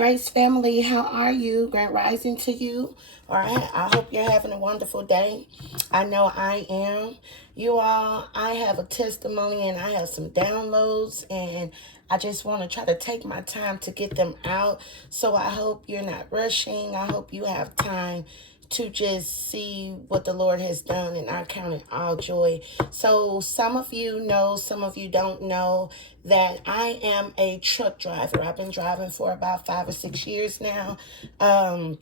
Grace family, how are you? Grand rising to you. All right, I hope you're having a wonderful day. I know I am. You all, I have a testimony and I have some downloads, and I just want to try to take my time to get them out. So I hope you're not rushing. I hope you have time to just see what the Lord has done, and I count it all joy. So some of you know, some of you don't know that I am a truck driver. I've been driving for about 5 or 6 years now. I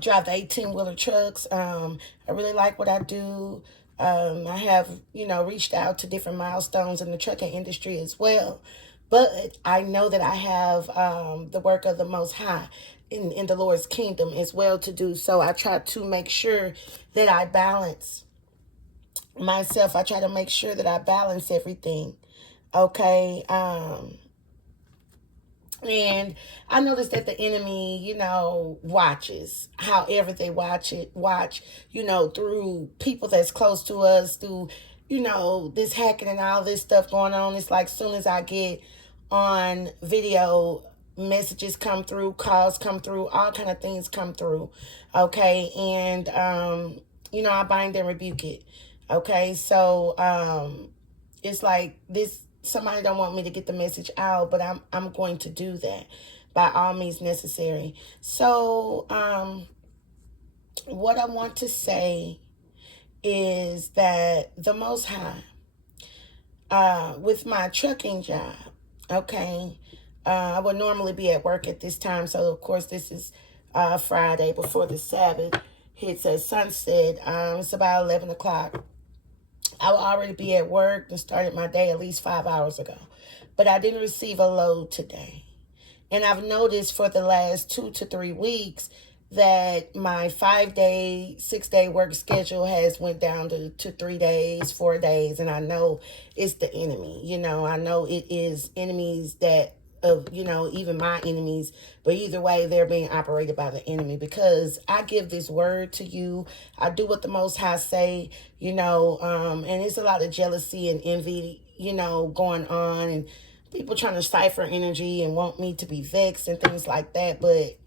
drive the 18-wheeler trucks. I really like what I do. I have, reached out to different milestones in the trucking industry as well. But I know that I have the work of the Most High in the Lord's kingdom as well to do. So I try to make sure that I balance myself. I try to make sure that I balance everything. Okay. And I noticed that the enemy, watches. However they watch, through people that's close to us, through, this hacking and all this stuff going on. It's like soon as I get on video, messages come through, calls come through, all kind of things come through. Okay. And, I bind and rebuke it. Okay. So, it's like this. Somebody don't want me to get the message out, but I'm going to do that by all means necessary. So what I want to say is that the Most High, with my trucking job, okay, I would normally be at work at this time. So of course this is Friday before the Sabbath hits at sunset. It's about 11 o'clock. I would already be at work and started my day at least 5 hours ago. But I didn't receive a load today. And I've noticed for the last 2 to 3 weeks that my 5-day, 6-day work schedule has went down to 3 days, 4 days. And I know it's the enemy. I know it is enemies that of, even my enemies, but either way, they're being operated by the enemy, because I give this word to you. I do what the Most High say, and it's a lot of jealousy and envy, going on, and people trying to cipher energy and want me to be vexed and things like that. But,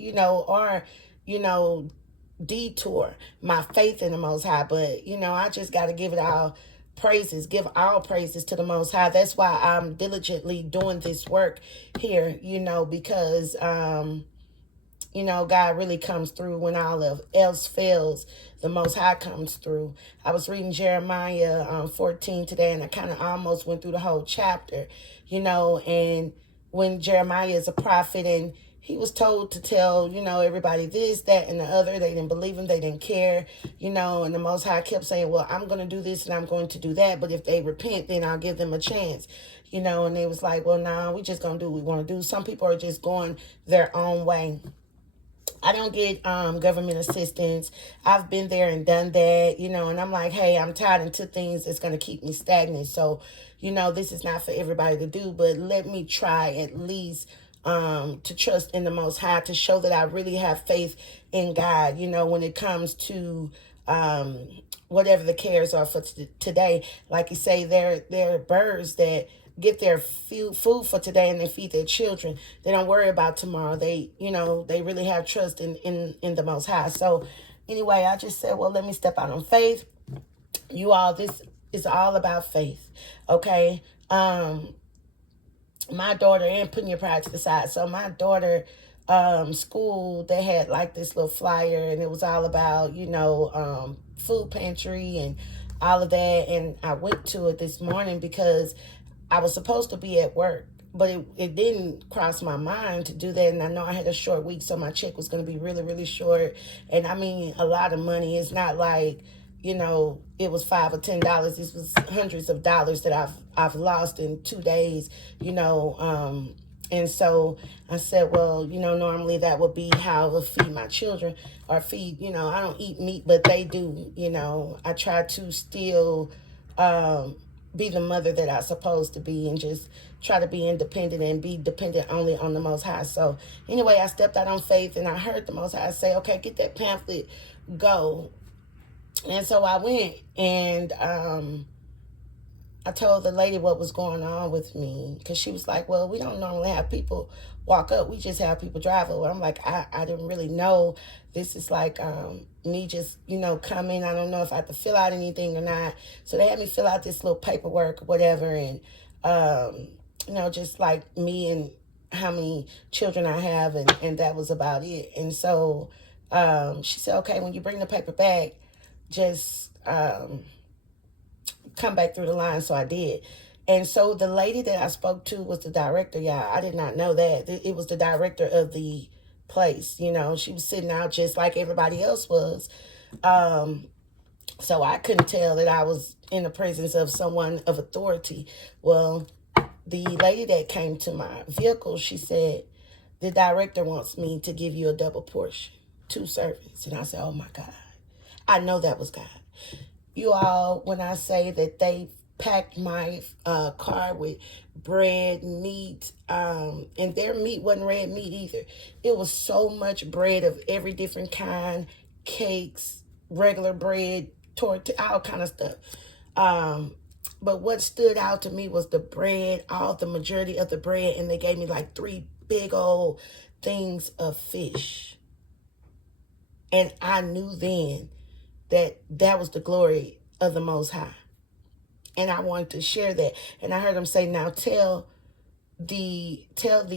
detour my faith in the Most High. But, I just got to give it all praises, give all praises to the Most High. That's why I'm diligently doing this work here, because, God really comes through when all else fails. The Most High comes through. I was reading Jeremiah 14 today, and I kind of almost went through the whole chapter, and when Jeremiah is a prophet, and he was told to tell, everybody this, that, and the other. They didn't believe him. They didn't care, and the Most High kept saying, well, I'm going to do this and I'm going to do that. But if they repent, then I'll give them a chance, and they was like, well, no, we just going to do what we want to do. Some people are just going their own way. I don't get government assistance. I've been there and done that, and I'm like, hey, I'm tired into things that's going to keep me stagnant. So, this is not for everybody to do, but let me try at least to trust in the Most High, to show that I really have faith in God, when it comes to whatever the cares are for today. Like you say, there are birds that get their food for today and they feed their children. They don't worry about tomorrow. They, they really have trust in the Most High. So anyway, I just said, well, let me step out on faith. You all, this is all about faith. Okay. My daughter, and putting your pride to the side. So my daughter, school, they had like this little flyer, and it was all about, food pantry and all of that. And I went to it this morning because I was supposed to be at work, but it didn't cross my mind to do that. And I know I had a short week, so my check was going to be really, really short. And I mean, a lot of money. It's not like, it was $5 or $10. This was hundreds of dollars that I've lost in 2 days, and so I said, well, normally that would be how I would feed my children, or feed, I don't eat meat, but they do, I try to still be the mother that I'm supposed to be, and just try to be independent and be dependent only on the Most High. So anyway, I stepped out on faith, and I heard the Most High say, okay, get that pamphlet, go. And so I went, and I told the lady what was going on with me, because she was like, well, we don't normally have people walk up. We just have people drive over. I'm like, I didn't really know. This is like me just, coming. I don't know if I have to fill out anything or not. So they had me fill out this little paperwork or whatever. And, just like me and how many children I have. And that was about it. And so she said, okay, when you bring the paper back, just come back through the line. So I did. And so the lady that I spoke to was the director. Yeah, I did not know that. It was the director of the place. She was sitting out just like everybody else was. So I couldn't tell that I was in the presence of someone of authority. Well, the lady that came to my vehicle, she said, the director wants me to give you a double portion, 2 servings. And I said, oh my God, I know that was God. You all, when I say that they packed my car with bread, meat, and their meat wasn't red meat either. It was so much bread of every different kind, cakes, regular bread, tortilla, all kind of stuff. But what stood out to me was the bread, the majority of the bread, and they gave me like 3 big old things of fish. And I knew then that was the glory of the Most High. And I wanted to share that. And I heard him say, now tell the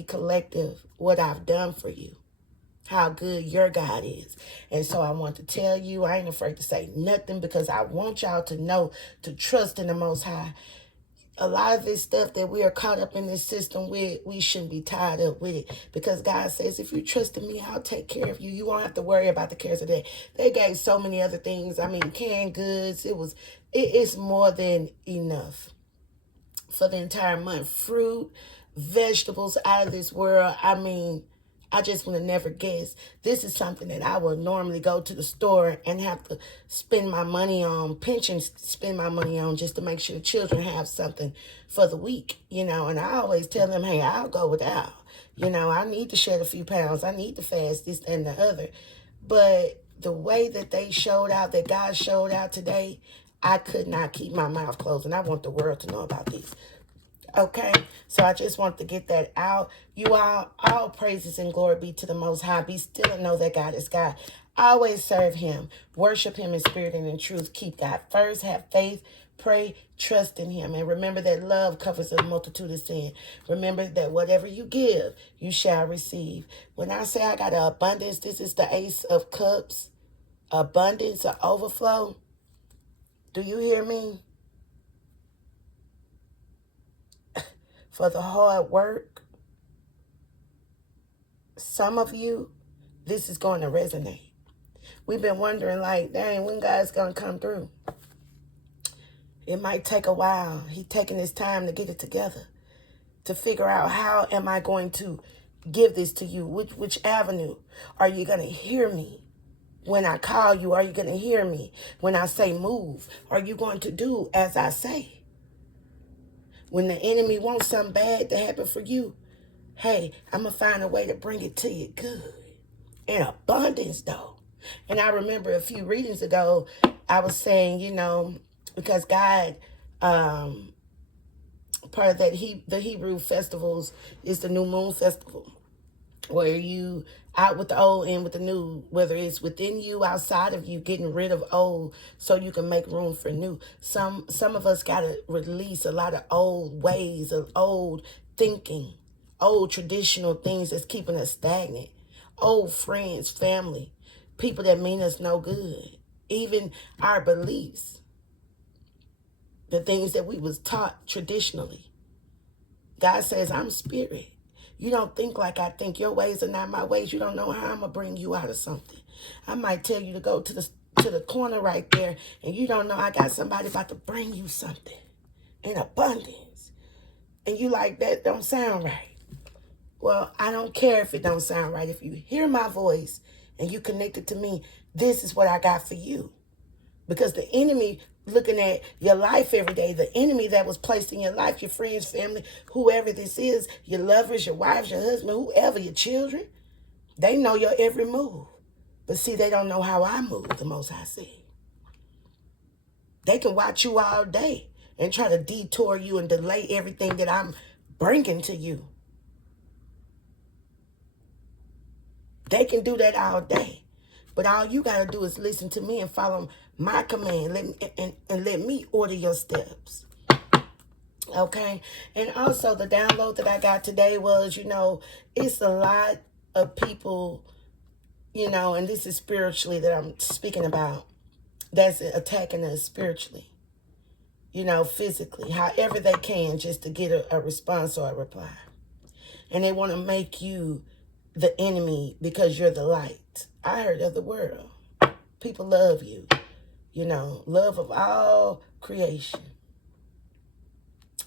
collective what I've done for you, how good your God is. And so I want to tell you, I ain't afraid to say nothing, because I want y'all to know, to trust in the Most High. A lot of this stuff that we are caught up in this system with, we shouldn't be tied up with it, because God says, if you trust in me, I'll take care of you. You won't have to worry about the cares of that. They gave so many other things. I mean, canned goods. It's more than enough for the entire month. Fruit, vegetables out of this world. I mean, I just would have never guessed. This is something that I would normally go to the store and have to spend my money on, spend my money on, just to make sure the children have something for the week, And I always tell them, hey, I'll go without. I need to shed a few pounds. I need to fast, this and the other. But the way that they showed out, that God showed out today, I could not keep my mouth closed. And I want the world to know about this. Okay, so I just want to get that out. You all praises and glory be to the Most High. Be still and know that God is God. Always serve him. Worship him in spirit and in truth. Keep God first. Have faith. Pray. Trust in him. And remember that love covers a multitude of sin. Remember that whatever you give, you shall receive. When I say I got an abundance, this is the Ace of Cups. Abundance, or overflow. Do you hear me? For the hard work, some of you, this is going to resonate. We've been wondering, like, dang, when God's going to come through? It might take a while. He's taking his time to get it together, to figure out, how am I going to give this to you? Which avenue? Are you going to hear me when I call you? Are you going to hear me when I say move? Are you going to do as I say? When the enemy wants something bad to happen for you, hey, I'm going to find a way to bring it to you good. In abundance, though. And I remember a few readings ago, I was saying, because God, part of that, the Hebrew festivals is the New Moon Festival, where you out with the old, in with the new, whether it's within you, outside of you, getting rid of old so you can make room for new. Some of us got to release a lot of old ways, of old thinking, old traditional things that's keeping us stagnant, old friends, family, people that mean us no good, even our beliefs, the things that we was taught traditionally. God says, I'm spirit. You don't think like I think. Your ways are not my ways. You don't know how I'm going to bring you out of something. I might tell you to go to the corner right there, and you don't know I got somebody about to bring you something in abundance. And you like, that don't sound right. Well, I don't care if it don't sound right. If you hear my voice and you connected to me, this is what I got for you. Because the enemy looking at your life every day, the enemy that was placed in your life, your friends, family, whoever this is, your lovers, your wives, your husband, whoever, your children, they know your every move. But see, they don't know how I move, the Most High said. They can watch you all day and try to detour you and delay everything that I'm bringing to you. They can do that all day. But all you got to do is listen to me and follow my command. And let me order your steps. Okay? And also the download that I got today was, it's a lot of people, and this is spiritually that I'm speaking about, that's attacking us spiritually. Physically, however they can, just to get a response or a reply. And they want to make you the enemy because you're the light. I heard of the world. People love you. Love of all creation.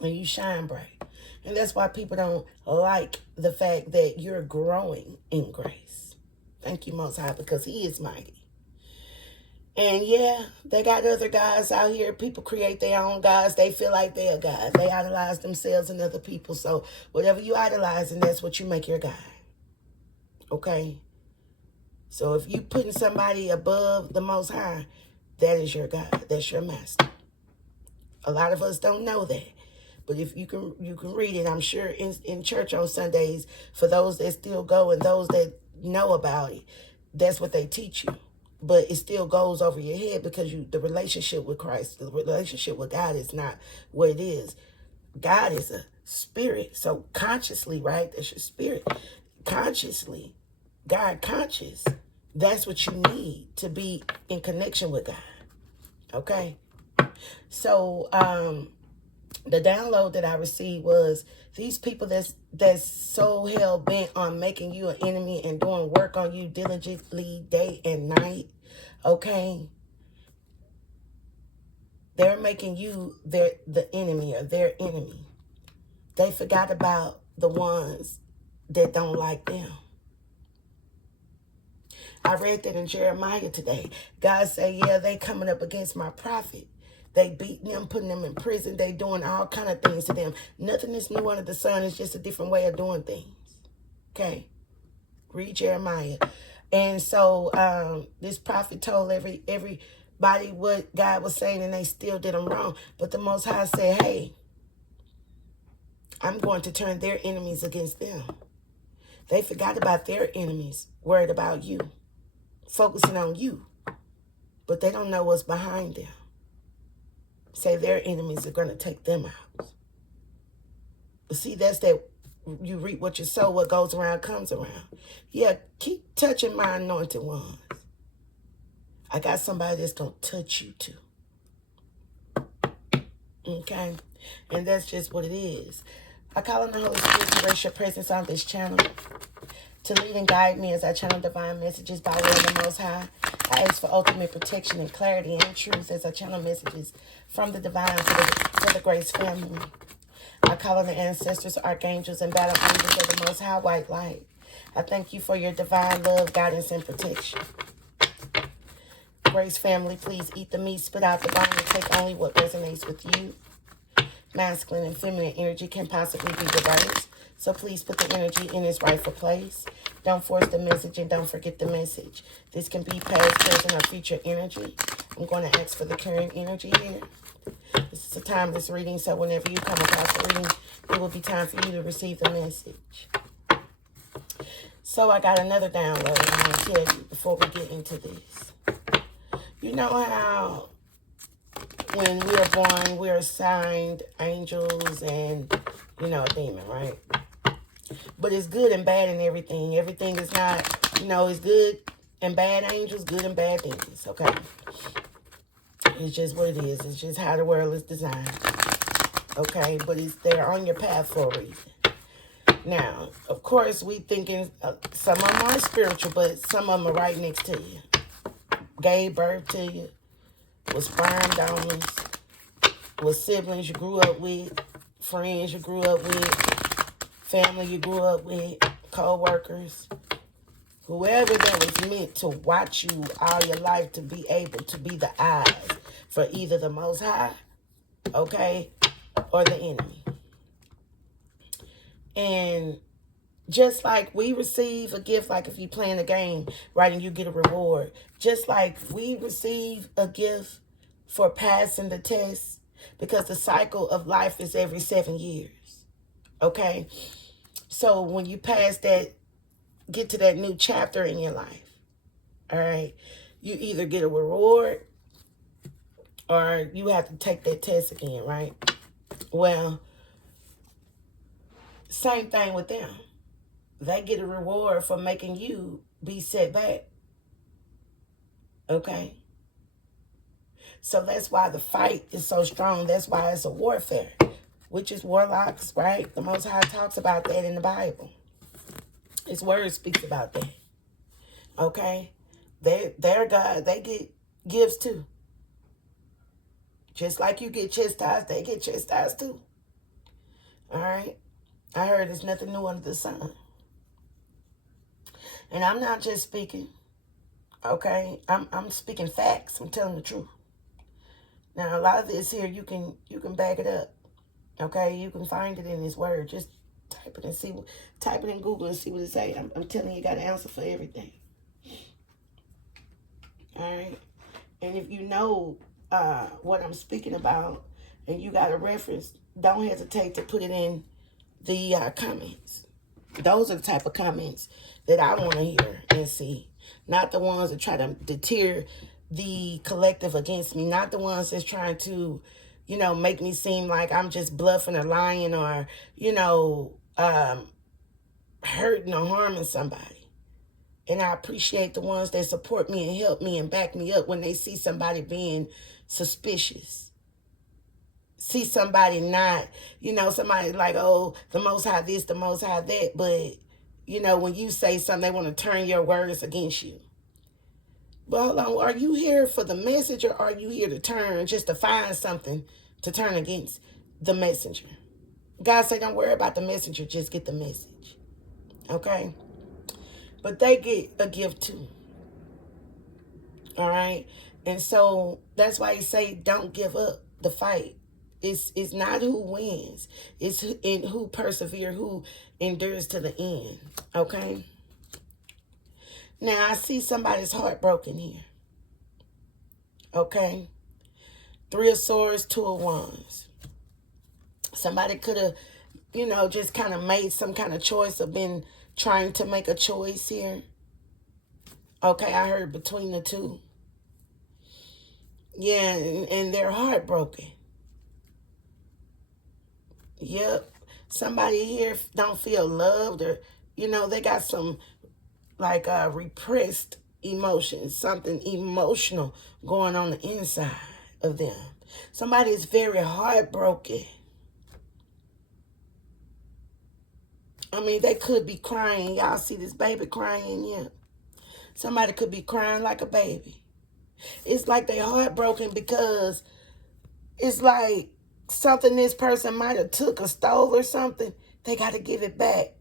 And you shine bright. And that's why people don't like the fact that you're growing in grace. Thank you, Most High, because He is mighty. And yeah, they got other guys out here. People create their own gods. They feel like they're a god. They idolize themselves and other people. So whatever you idolize, and that's what you make your god. Okay? So if you putting somebody above the Most High, that is your God. That's your master. A lot of us don't know that. But if you can read it, I'm sure in church on Sundays, for those that still go and those that know about it, that's what they teach you. But it still goes over your head because the relationship with Christ, the relationship with God is not what it is. God is a spirit. So consciously, right? That's your spirit. Consciously, God conscious. That's what you need to be in connection with God. Okay? So, the download that I received was these people that's so hell bent on making you an enemy and doing work on you diligently day and night. Okay? They're making you the enemy or their enemy. They forgot about the ones that don't like them. I read that in Jeremiah today. God said, yeah, they coming up against my prophet. They beating them, putting them in prison. They doing all kind of things to them. Nothing is new under the sun. It's just a different way of doing things. Okay? Read Jeremiah. And so this prophet told everybody what God was saying, and they still did them wrong. But the Most High said, hey, I'm going to turn their enemies against them. They forgot about their enemies, worried about you, focusing on you. But they don't know what's behind them. Say their enemies are going to take them out. But see, that's that you reap what you sow, what goes around comes around. Yeah, keep touching my anointed ones. I got somebody that's going to touch you too. Okay? And that's just what it is. I call on the Holy Spirit to grace your presence on this channel, to lead and guide me as I channel divine messages by way of the Most High. I ask for ultimate protection and clarity and truth as I channel messages from the divine for the Grace family. I call on the ancestors, archangels, and battle angels of the Most High white light. I thank you for your divine love, guidance, and protection. Grace family, please eat the meat, spit out the bone, and take only what resonates with you. Masculine and feminine energy can possibly be reversed, so please put the energy in its rightful place. Don't force the message and don't forget the message. This can be past, present, or future energy. I'm going to ask for the current energy here. This is a timeless reading, so whenever you come across the reading, it will be time for you to receive the message. So I got another download I'm going to tell you before we get into this. You know how when we are born, we are assigned angels and, a demon, right? But it's good and bad in everything. Everything is not, it's good and bad angels, good and bad demons, okay? It's just what it is. It's just how the world is designed, okay? But they're on your path for a reason. Now, of course, we thinking some of them are spiritual, but some of them are right next to you. Gave birth to you, was sperm donors, was siblings you grew up with, friends you grew up with, family you grew up with, co-workers, whoever that was meant to watch you all your life to be able to be the eyes for either the Most High, okay, or the enemy. And just like we receive a gift, like if you playing a game, right, and you get a reward, just like we receive a gift for passing the test, because the cycle of life is every 7 years. Okay? So when you pass that, get to that new chapter in your life, all right, you either get a reward or you have to take that test again, right? Well, same thing with them. They get a reward for making you be set back. Okay? So that's why the fight is so strong. That's why it's a warfare, which is warlocks, right? The Most High talks about that in the Bible. His word speaks about that. Okay? They're God. They get gifts too. Just like you get chastised, they get chastised too. All right? I heard there's nothing new under the sun. And I'm not just speaking, okay? I'm speaking facts. I'm telling the truth. Now, a lot of this here, you can back it up, okay? You can find it in his word. Just type it and type it in Google and see what it say. I'm telling you, you got an answer for everything. All right? And if you know what I'm speaking about and you got a reference, don't hesitate to put it in the comments. Those are the type of comments that I want to hear and see. Not the ones that try to deter the collective against me. Not the ones that's trying to, make me seem like I'm just bluffing or lying or, hurting or harming somebody. And I appreciate the ones that support me and help me and back me up when they see somebody being suspicious. See somebody not, somebody like, oh, the Most High this, the Most High that. But, when you say something, they want to turn your words against you. But hold on, are you here for the message or are you here to turn just to find something to turn against the messenger? God say, don't worry about the messenger, just get the message. Okay? But they get a gift too. All right? And so that's why he say, don't give up the fight. It's not who wins. It's in who perseveres, who endures to the end. Okay? Now, I see somebody's heart broken here. Okay? 3 of Swords, 2 of Wands. Somebody could have, just kind of made some kind of choice or been trying to make a choice here. Okay, I heard between the two. Yeah, and they're heartbroken. Yep. Somebody here don't feel loved or, they got some repressed emotions, something emotional going on the inside of them. Somebody is very heartbroken. I mean, they could be crying. Y'all see this baby crying? Yeah. Somebody could be crying like a baby. It's like they're heartbroken because it's like something this person might have took or stole or something. They got to give it back.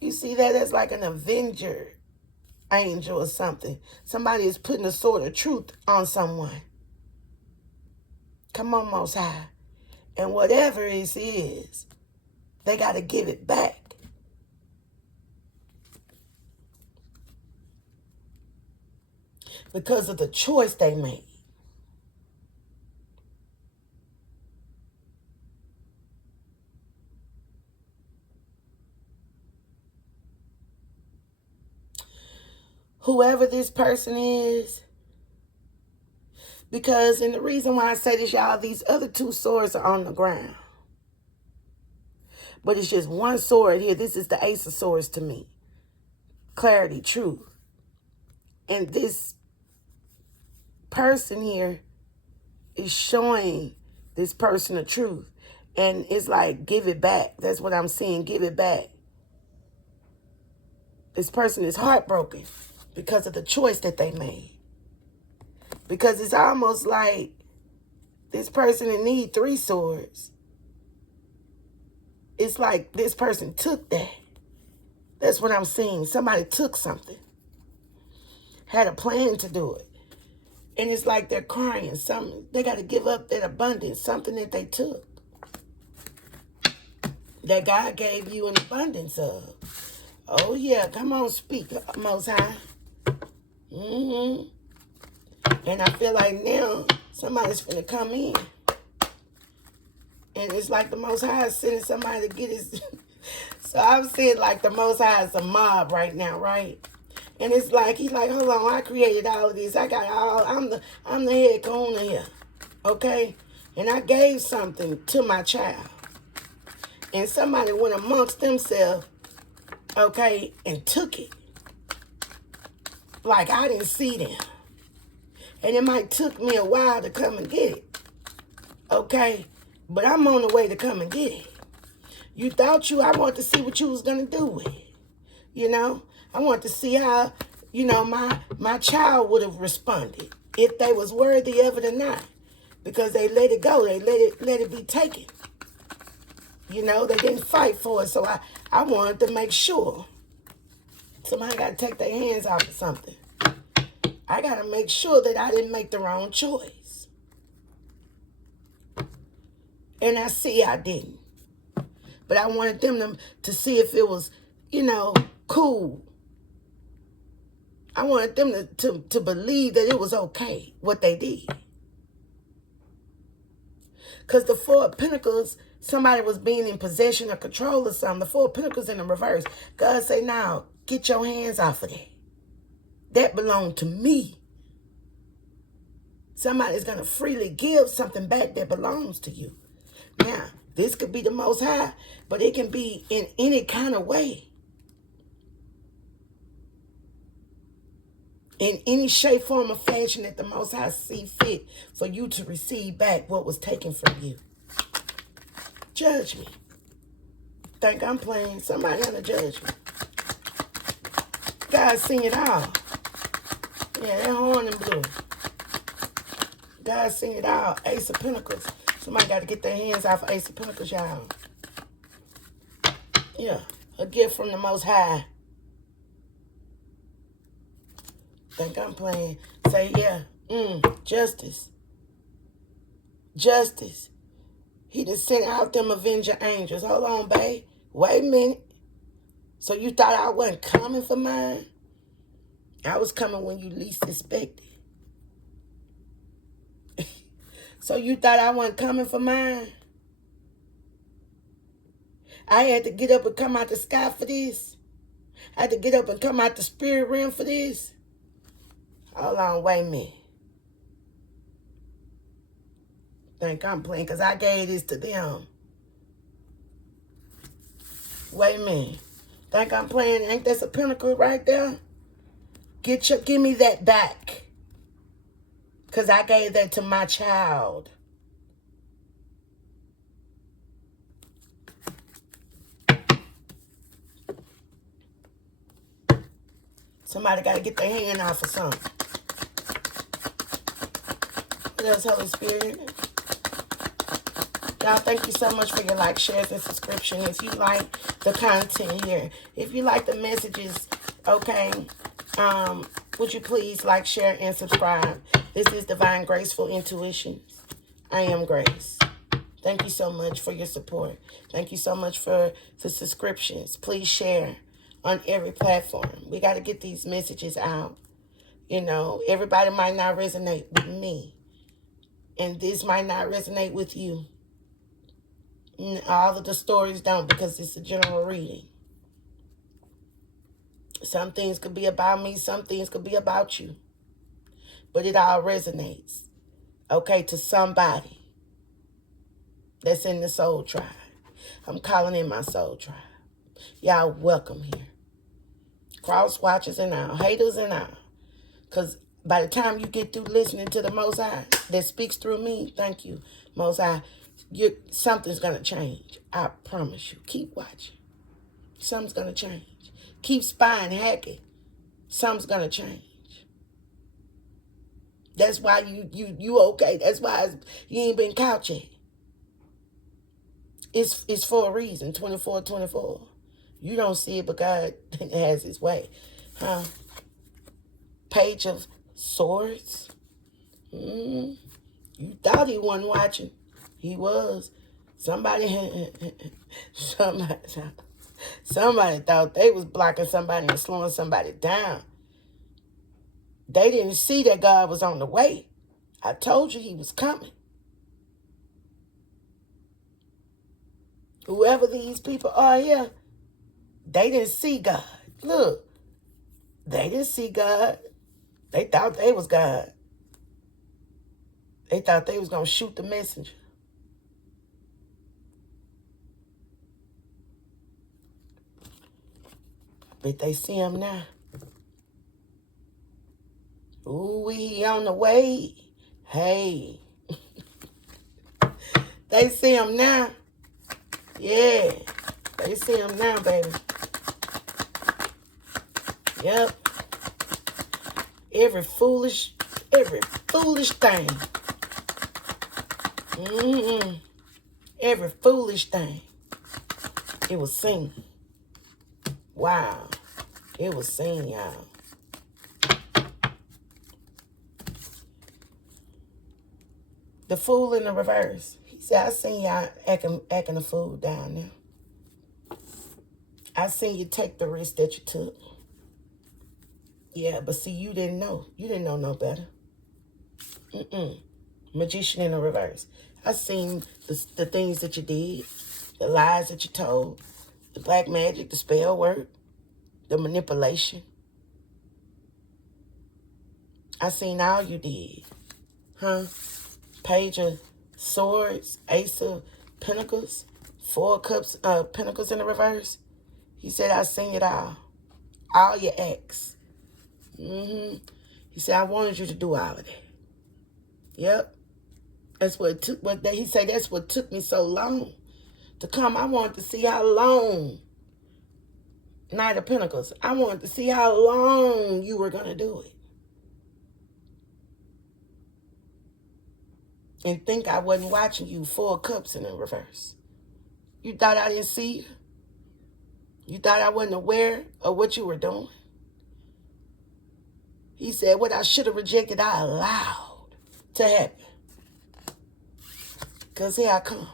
You see that? That's like an avenger angel or something. Somebody is putting a sword of truth on someone. Come on, Most High. And whatever it is, they got to give it back. Because of the choice they made. Whoever this person is, and the reason why I say this, y'all, these other 2 swords are on the ground. But it's just one sword here. This is the Ace of Swords to me. Clarity, truth. And this person here is showing this person the truth. And it's like, give it back. That's what I'm seeing. Give it back. This person is heartbroken because of the choice that they made. Because it's almost like this person need 3 swords. It's like this person took that. That's what I'm seeing. Somebody took something. Had a plan to do it. And it's like they're crying. They got to give up that abundance. Something that they took. That God gave you an abundance of. Oh, yeah. Come on, speak, Most High. And I feel like now somebody's going to come in. And it's like the Most High is sending somebody to get his... So I'm saying like the Most High is a mob right now, right? And it's like, he's like, hold on, I created all of this. I'm the head kahuna here, okay? And I gave something to my child. And somebody went amongst themselves, okay, and took it. Like I didn't see them. And it might took me a while to come and get it, okay? But I'm on the way to come and get it. You thought I wanted to see what you was going to do with it. You know? I wanted to see how, you know, my child would have responded. If they was worthy of it or not. Because they let it go. They let it be taken. You know, they didn't fight for it. So I wanted to make sure. Somebody got to take their hands off of something. I got to make sure that I didn't make the wrong choice. And I see I didn't. But I wanted them to see if it was, you know, cool. I wanted them to believe that it was okay, what they did. Because the Four of Pentacles, somebody was being in possession or control of something. The Four of Pentacles in the reverse. God say, now, get your hands off of that. That belonged to me. Somebody's going to freely give something back that belongs to you. Now, this could be the Most High, but it can be in any kind of way. In any shape, form, or fashion that the Most High see fit for you to receive back what was taken from you. Judge me. Think I'm playing? Somebody under judge me. God seen it all. Yeah, that horn in blue. God seen it all. Ace of Pentacles. Somebody got to get their hands off of Ace of Pentacles, y'all. Yeah, a gift from the Most High. Think I'm playing. Say, yeah. Justice. Justice. He just sent out them avenger angels. Hold on, babe. Wait a minute. So you thought I wasn't coming for mine? I was coming when you least expected. So you thought I wasn't coming for mine? I had to get up and come out the sky for this. I had to get up and come out the spirit realm for this. Hold on, wait a minute. Think I'm playing because I gave this to them. Wait a minute. Think I'm playing? Ain't that a pentacle right there? Give me that back. Because I gave that to my child. Somebody got to get their hand off of something. What else, Holy Spirit? Y'all, thank you so much for your like, shares, and subscription. If you like the content here, if you like the messages, okay, would you please like, share, and subscribe? This is Divine Graceful Intuitions. I am Grace. Thank you so much for your support. Thank you so much for the subscriptions. Please share on every platform. We got to get these messages out. You know, everybody might not resonate with me. And this might not resonate with you. All of the stories don't, because it's a general reading. Some things could be about me. Some things could be about you. But it all resonates. Okay, to somebody that's in the soul tribe. I'm calling in my soul tribe. Y'all welcome here. Cross watchers and all. Haters and all. Because by the time you get through listening to the Most High that speaks through me, thank you, Most High, something's going to change. I promise you. Keep watching. Something's going to change. Keep spying, hacking. Something's going to change. That's why you okay. That's why you ain't been caught yet. It's for a reason. 24/24. You don't see it, but God has his way. Huh? Page of Swords. You thought he wasn't watching. He was. Somebody thought they was blocking somebody and slowing somebody down. They didn't see that God was on the way. I told you he was coming. Whoever these people are here, they didn't see God. Look, they didn't see God. They thought they was God. They thought they was going to shoot the messenger. But they see him now. Ooh, he on the way. Hey. They see him now. Yeah. They see him now, baby. Yep. Every foolish thing. Every foolish thing. It was seen. Wow. It was seen, y'all. The fool in the reverse. He said, I seen y'all acting a fool down there. I seen you take the risk that you took. Yeah, but see, you didn't know. You didn't know no better. Magician in the reverse. I seen the things that you did, the lies that you told, the black magic, the spell work, the manipulation. I seen all you did. Huh? Page of Swords, Ace of Pentacles, Four Cups, Pentacles in the reverse. He said, I seen it all. All your acts. He said, I wanted you to do all of that. Yep. That's what it took. He said, that's what took me so long to come. I wanted to see how long. Knight of Pentacles. I wanted to see how long you were going to do it. And think I wasn't watching you. Four Cups in the reverse. You thought I didn't see you? You thought I wasn't aware of what you were doing? He said, what I should have rejected, I allowed to happen. Because here I come.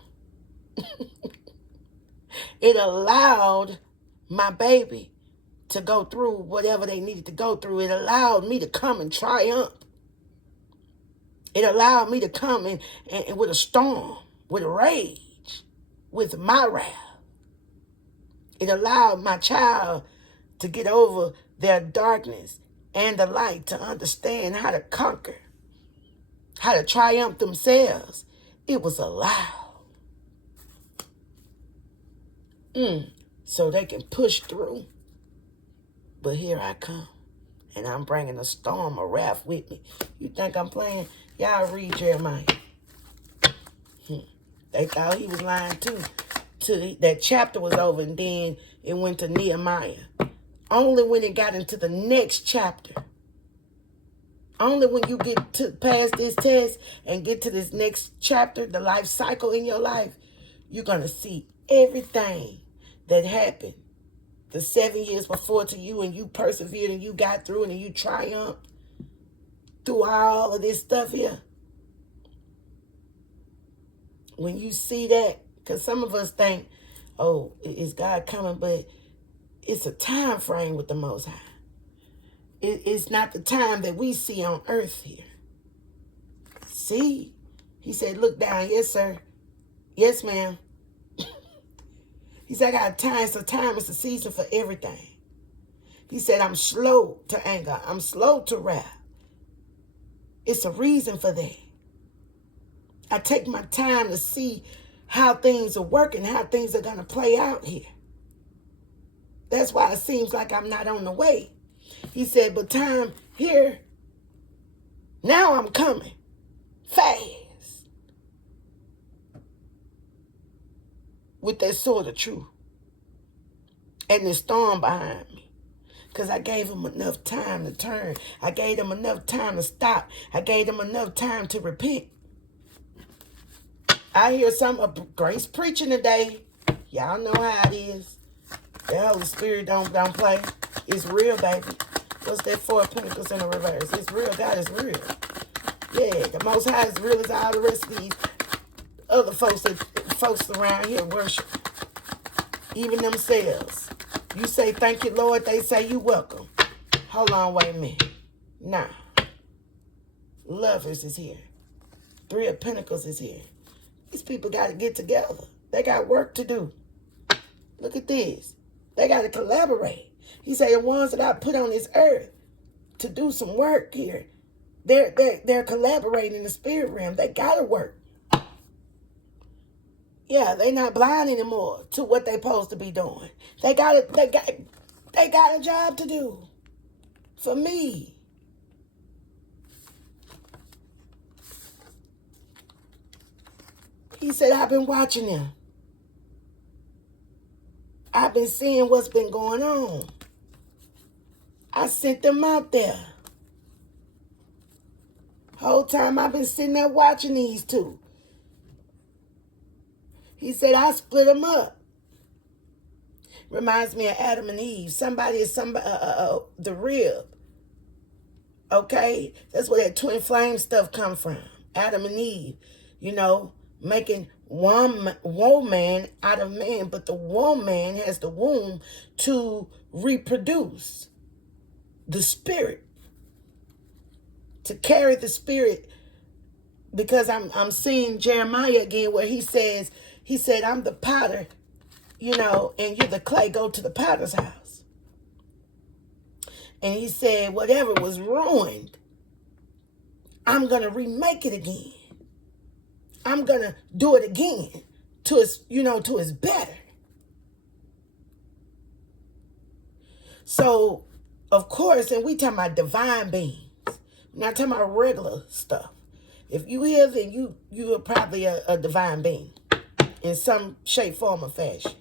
It allowed my baby to go through whatever they needed to go through. It allowed me to come and triumph. It allowed me to come and with a storm, with rage, with my wrath. It allowed my child to get over their darkness and the light, to understand how to conquer, how to triumph themselves. It was allowed. So they can push through. But here I come. And I'm bringing a storm of wrath with me. You think I'm playing? Y'all read Jeremiah. They thought he was lying too. That chapter was over, and then it went to Nehemiah. Only when it got into the next chapter. Only when you get past this test and get to this next chapter, the life cycle in your life, you're going to see everything that happened the 7 years before to you, and you persevered and you got through and you triumphed through all of this stuff here. When you see that, because some of us think, oh, is God coming? But it's a time frame with the Most High. It's not the time that we see on earth here. See? He said, look down. Yes, sir. Yes, ma'am. He said, I got time. So time is the season for everything. He said, I'm slow to anger. I'm slow to wrath. It's a reason for that. I take my time to see how things are working, how things are going to play out here. That's why it seems like I'm not on the way. He said, but time here, now I'm coming fast with that sword of truth and the storm behind me. Because I gave him enough time to turn. I gave them enough time to stop. I gave them enough time to repent. I hear some of Grace preaching today. Y'all know how it is. The Holy Spirit don't play. It's real, baby. What's that? Four Pentacles in the reverse. It's real. God is real. Yeah, the Most High is real as all the rest of these other folks around here worship. Even themselves. You say, thank you, Lord. They say, you welcome. Hold on, wait a minute. Nah. Lovers is here. Three of Pentacles is here. These people got to get together. They got work to do. Look at this. They got to collaborate. He said the ones that I put on this earth to do some work here, they're collaborating in the spirit realm. They got to work. Yeah, they not blind anymore to what they supposed to be doing. They got a job to do for me. He said, I've been watching them. I've been seeing what's been going on. I sent them out there. Whole time I've been sitting there watching these two. He said, I split them up. Reminds me of Adam and Eve. Somebody is the rib. Okay? That's where that twin flame stuff come from. Adam and Eve. You know, making woman out of man. But the woman has the womb to reproduce the spirit. To carry the spirit. Because I'm seeing Jeremiah again where he said, I'm the potter, you know, and you're the clay. Go to the potter's house. And he said, whatever was ruined, I'm going to remake it again. I'm going to do it again to its better. So, of course, and we talking about divine beings. We're not talking about regular stuff. If you here, then you are probably a divine being in some shape, form, or fashion.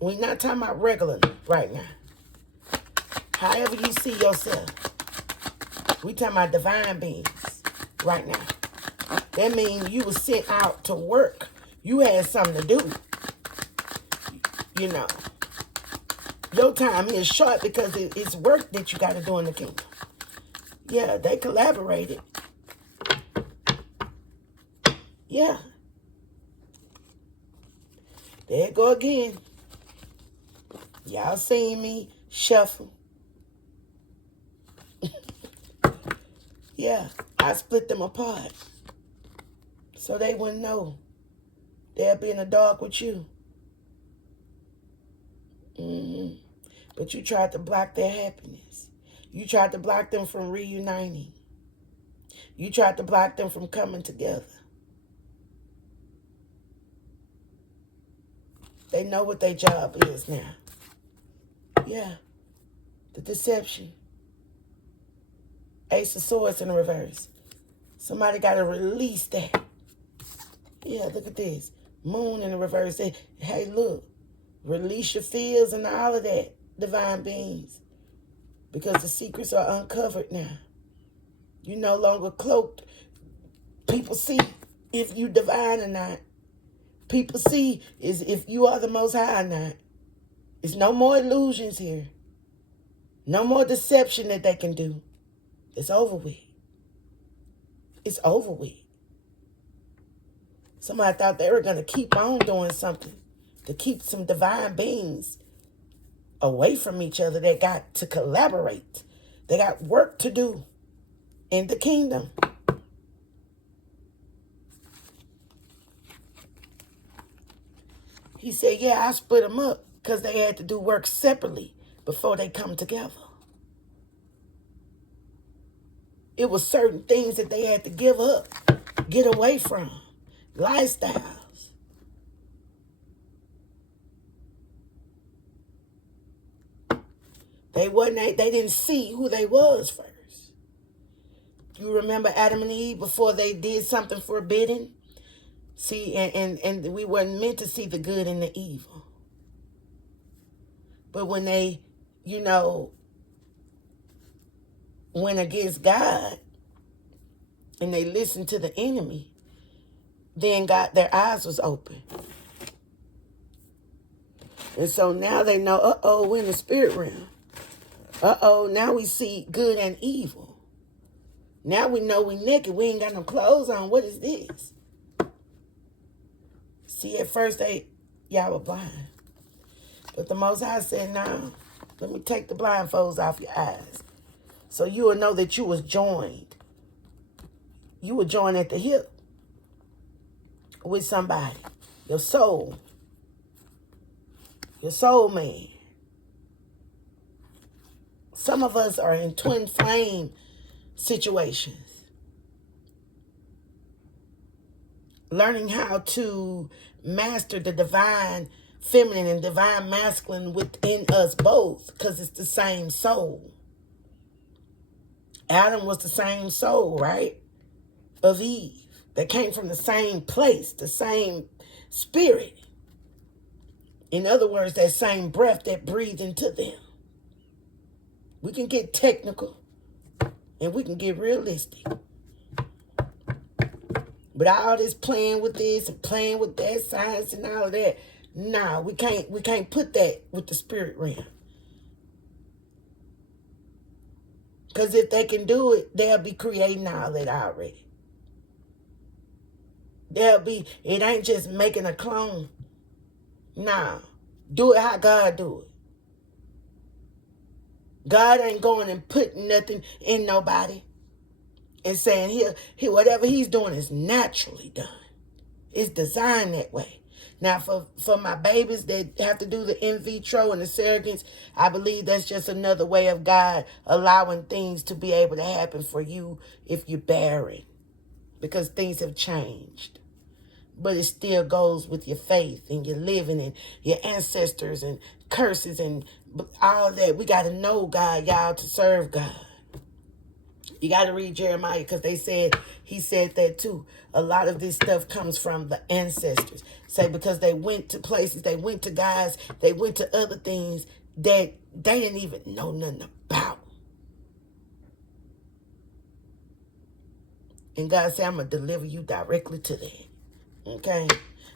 We're not talking about regular right now. However you see yourself. We talking about divine beings right now. That means you were sent out to work. You had something to do. You know. Your time is short because it's work that you got to do in the kingdom. Yeah, they collaborated. Yeah. There it go again. Y'all seen me shuffle. Yeah, I split them apart. So they wouldn't know. They'll be in the dark with you. But you tried to block their happiness. You tried to block them from reuniting. You tried to block them from coming together. They know what their job is now. Yeah. The deception. Ace of Swords in the reverse. Somebody got to release that. Yeah, look at this. Moon in the reverse. Hey, look. Release your fears and all of that, divine beings. Because the secrets are uncovered now. You no longer cloaked. People see if you divine or not. People see is if you are the Most High or not. It's no more illusions here. No more deception that they can do. It's over with. It's over with. Somebody thought they were going to keep on doing something to keep some divine beings away from each other. They got to collaborate. They got work to do in the kingdom. He said, yeah, I split them up because they had to do work separately before they come together. It was certain things that they had to give up, get away from, lifestyles. They didn't see who they was first. You remember Adam and Eve before they did something forbidden? See, and we weren't meant to see the good and the evil. But when they, went against God and they listened to the enemy, then their eyes was open. And so now they know, we're in the spirit realm. Now we see good and evil. Now we know we naked. We ain't got no clothes on. What is this? See, at first y'all were blind. But the Most High said, no, let me take the blindfolds off your eyes. So you will know that you was joined. You were joined at the hip. with somebody. Your soul. Your soul man. Some of us are in twin flame situations. Learning how to master the divine feminine and divine masculine within us both, because it's the same soul. Adam was the same soul, right? Of Eve. They came from the same place, the same spirit. In other words, that same breath that breathed into them. We can get technical and we can get realistic. But all this playing with this and playing with that, science and all of that, nah, we can't put that with the spirit realm. Because if they can do it, they'll be creating all that already. It ain't just making a clone. Nah, do it how God do it. God ain't going and putting nothing in nobody and saying whatever he's doing is naturally done. It's designed that way. Now, for my babies that have to do the in vitro and the surrogates, I believe that's just another way of God allowing things to be able to happen for you if you're barren, because things have changed. But it still goes with your faith and your living and your ancestors and curses and all that. We got to know God, y'all, to serve God. You got to read Jeremiah, because he said that too. A lot of this stuff comes from the ancestors. Say because they went to places, they went to guys, they went to other things that they didn't even know nothing about. And God said, I'm going to deliver you directly to that. Okay?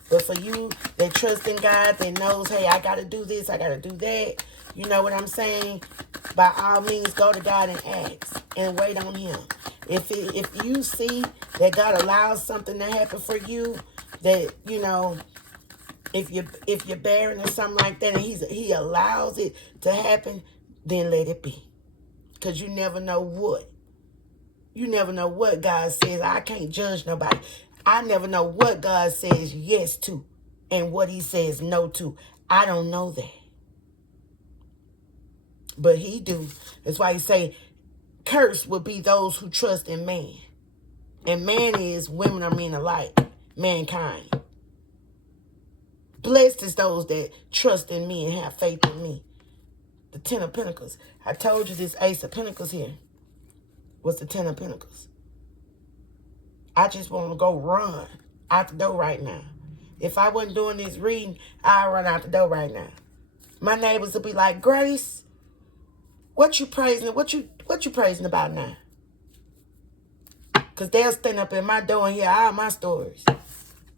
But for you that trust in God, that knows, hey, I got to do this, I got to do that. You know what I'm saying? By all means, go to God and ask and wait on him. If you see that God allows something to happen for you, that, you know, if you're barren or something like that, and he allows it to happen, then let it be. Because you never know what. You never know what God says. I can't judge nobody. I never know what God says yes to and what he says no to. I don't know that. But he do. That's why he say, cursed will be those who trust in man. And man is women or men alike. Mankind. Blessed is those that trust in me and have faith in me. The Ten of Pentacles. I told you this Ace of Pentacles here was the Ten of Pentacles. I just want to go run out the door right now. If I wasn't doing this reading, I'd run out the door right now. My neighbors will be like, Grace, what you praising? What you praising about now? Because they'll stand up in my door and hear all my stories.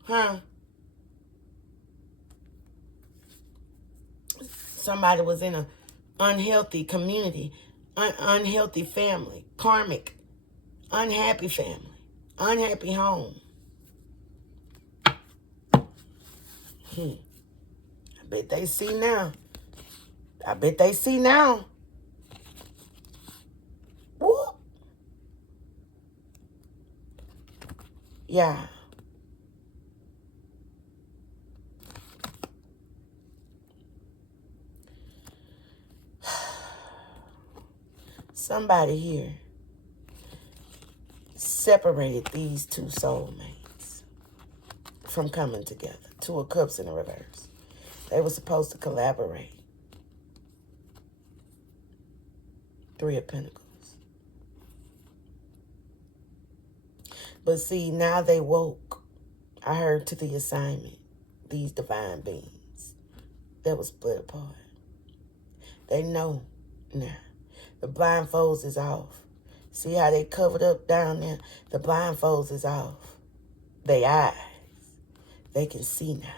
Huh? Somebody was in an unhealthy community, unhealthy family, karmic, unhappy family, unhappy home. I bet they see now. I bet they see now. Whoop. Yeah. Somebody here separated these two soulmates from coming together. Two of Cups in the reverse. They were supposed to collaborate. Three of Pentacles. But see, now they woke. I heard to the assignment. These divine beings that was split apart. They know now. The blindfolds is off. See how they covered up down there? The blindfolds is off. They eyes. They can see now.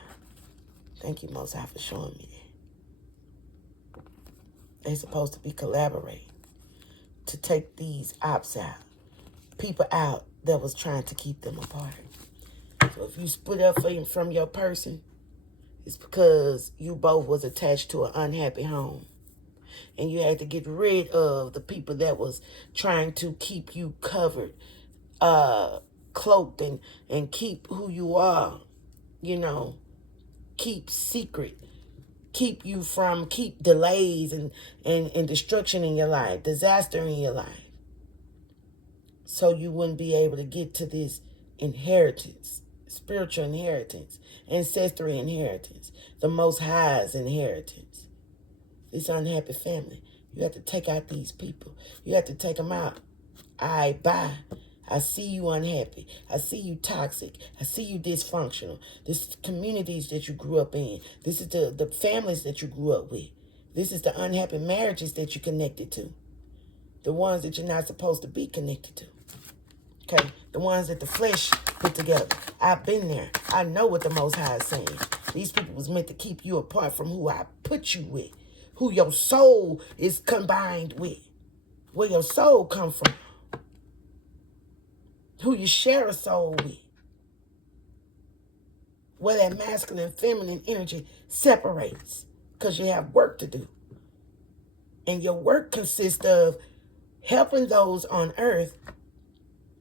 Thank you, Most High, for showing me that. They're supposed to be collaborating to take these ops out. People out that was trying to keep them apart. So if you split up from your person, it's because you both was attached to an unhappy home. And you had to get rid of the people that was trying to keep you covered, cloaked, and keep who you are keep secret, keep delays and destruction in your life, disaster in your life. So you wouldn't be able to get to this inheritance, spiritual inheritance, ancestry inheritance, the Most High's inheritance. This unhappy family. You have to take out these people. You have to take them out. Bye. I see you unhappy. I see you toxic. I see you dysfunctional. This is the communities that you grew up in. This is the families that you grew up with. This is the unhappy marriages that you connected to. The ones that you're not supposed to be connected to. Okay? The ones that the flesh put together. I've been there. I know what the Most High is saying. These people was meant to keep you apart from who I put you with. Who your soul is combined with. Where your soul come from. Who you share a soul with. Where that masculine and feminine energy separates. Because you have work to do. And your work consists of helping those on earth,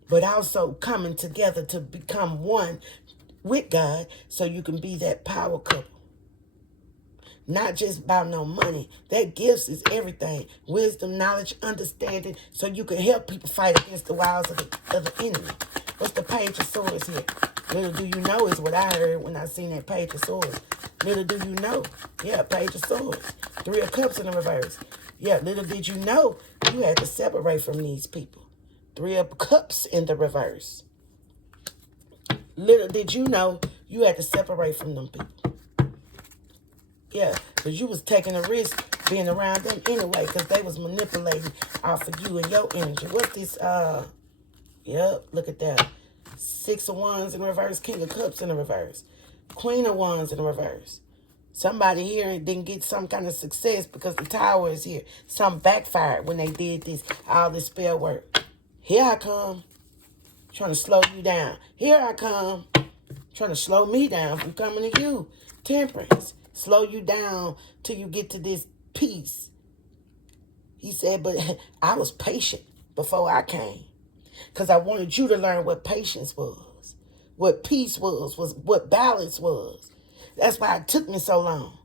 but also coming together to become one with God so you can be that power couple. Not just about no money. That gifts is everything. Wisdom, knowledge, understanding, so you can help people fight against the wiles of the enemy. What's the Page of Swords here? Little do you know is what I heard when I seen that Page of Swords. Little do you know. Yeah, Page of Swords. 3 of Cups in the reverse. Yeah, little did you know you had to separate from these people. 3 of Cups in the reverse. Little did you know you had to separate from them people. Yeah, because you was taking a risk being around them anyway, because they was manipulating off of you and your energy. What's this? Yep, look at that. 6 of Wands in reverse, King of Cups in the reverse. Queen of Wands in the reverse. Somebody here didn't get some kind of success because the Tower is here. Some backfired when they did this, all this spell work. Here I come, trying to slow you down. Here I come, trying to slow me down from coming to you. Temperance. Slow you down till you get to this peace. He said, but I was patient before I came. Because I wanted you to learn what patience was. What peace was what balance was. That's why it took me so long.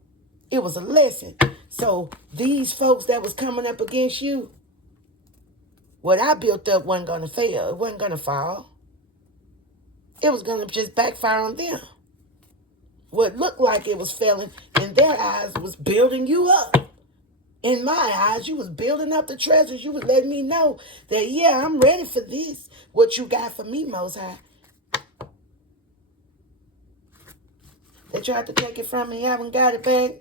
It was a lesson. So these folks that was coming up against you, what I built up wasn't going to fail. It wasn't going to fall. It was going to just backfire on them. What looked like it was failing in their eyes was building you up. In my eyes, you was building up the treasures. You was letting me know that, yeah, I'm ready for this. What you got for me, Most High. They tried to take it from me. I haven't got it back.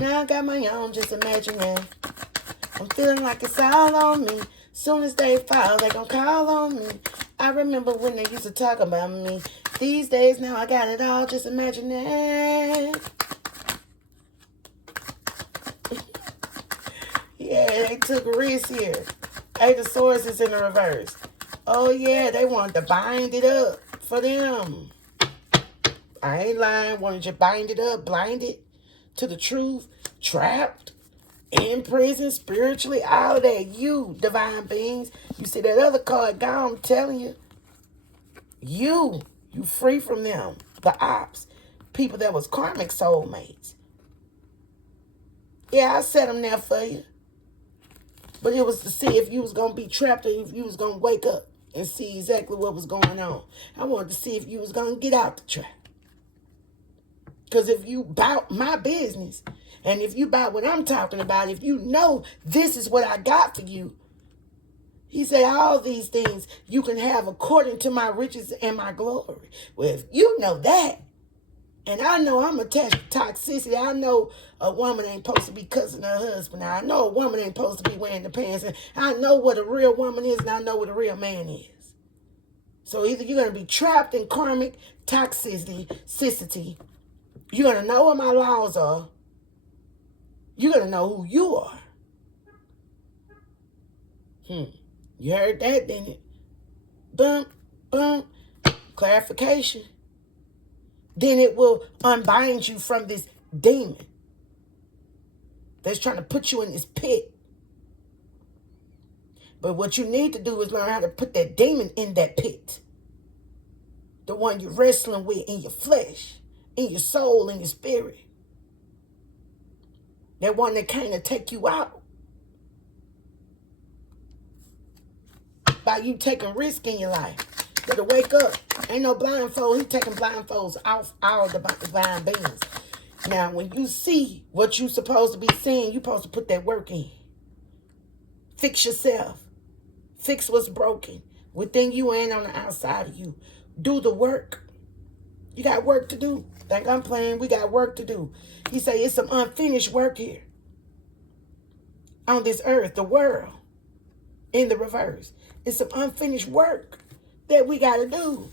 Now I got my own, just imagine that. I'm feeling like it's all on me. Soon as they fall, they gonna call on me. I remember when they used to talk about me. These days now I got it all, just imagine that. Yeah, they took a risk here. 8 of Swords is in the reverse. Oh yeah, they wanted to bind it up for them. I ain't lying, wanted you to bind it up, blinded to the truth, trapped, in prison, spiritually, all of that. You, divine beings. You see that other card gone, I'm telling you. You free from them. The ops. People that was karmic soulmates. Yeah, I set them there for you. But it was to see if you was going to be trapped or if you was going to wake up and see exactly what was going on. I wanted to see if you was going to get out the trap. Because if you bout my business, and if you bout what I'm talking about, if you know this is what I got for you, he said, all these things you can have according to my riches and my glory. Well, if you know that, and I know I'm attached to toxicity, I know a woman ain't supposed to be cussing her husband. I know a woman ain't supposed to be wearing the pants. And I know what a real woman is, and I know what a real man is. So either you're going to be trapped in karmic toxicity, you're going to know what my laws are, you're going to know who you are. You heard that, didn't it? Boom, boom. Clarification. Then it will unbind you from this demon that's trying to put you in this pit. But what you need to do is learn how to put that demon in that pit. The one you're wrestling with in your flesh. in your soul, in your spirit. That one that came to take you out. By you taking risk in your life. Better wake up. Ain't no blindfold. He taking blindfolds off all the divine beings. Now, when you see what you supposed to be seeing, you supposed to put that work in. Fix yourself. Fix what's broken within you and on the outside of you. Do the work. You got work to do. Think I'm playing? We got work to do. He say it's some unfinished work here. On this earth, the world. In the reverse. It's some unfinished work that we got to do.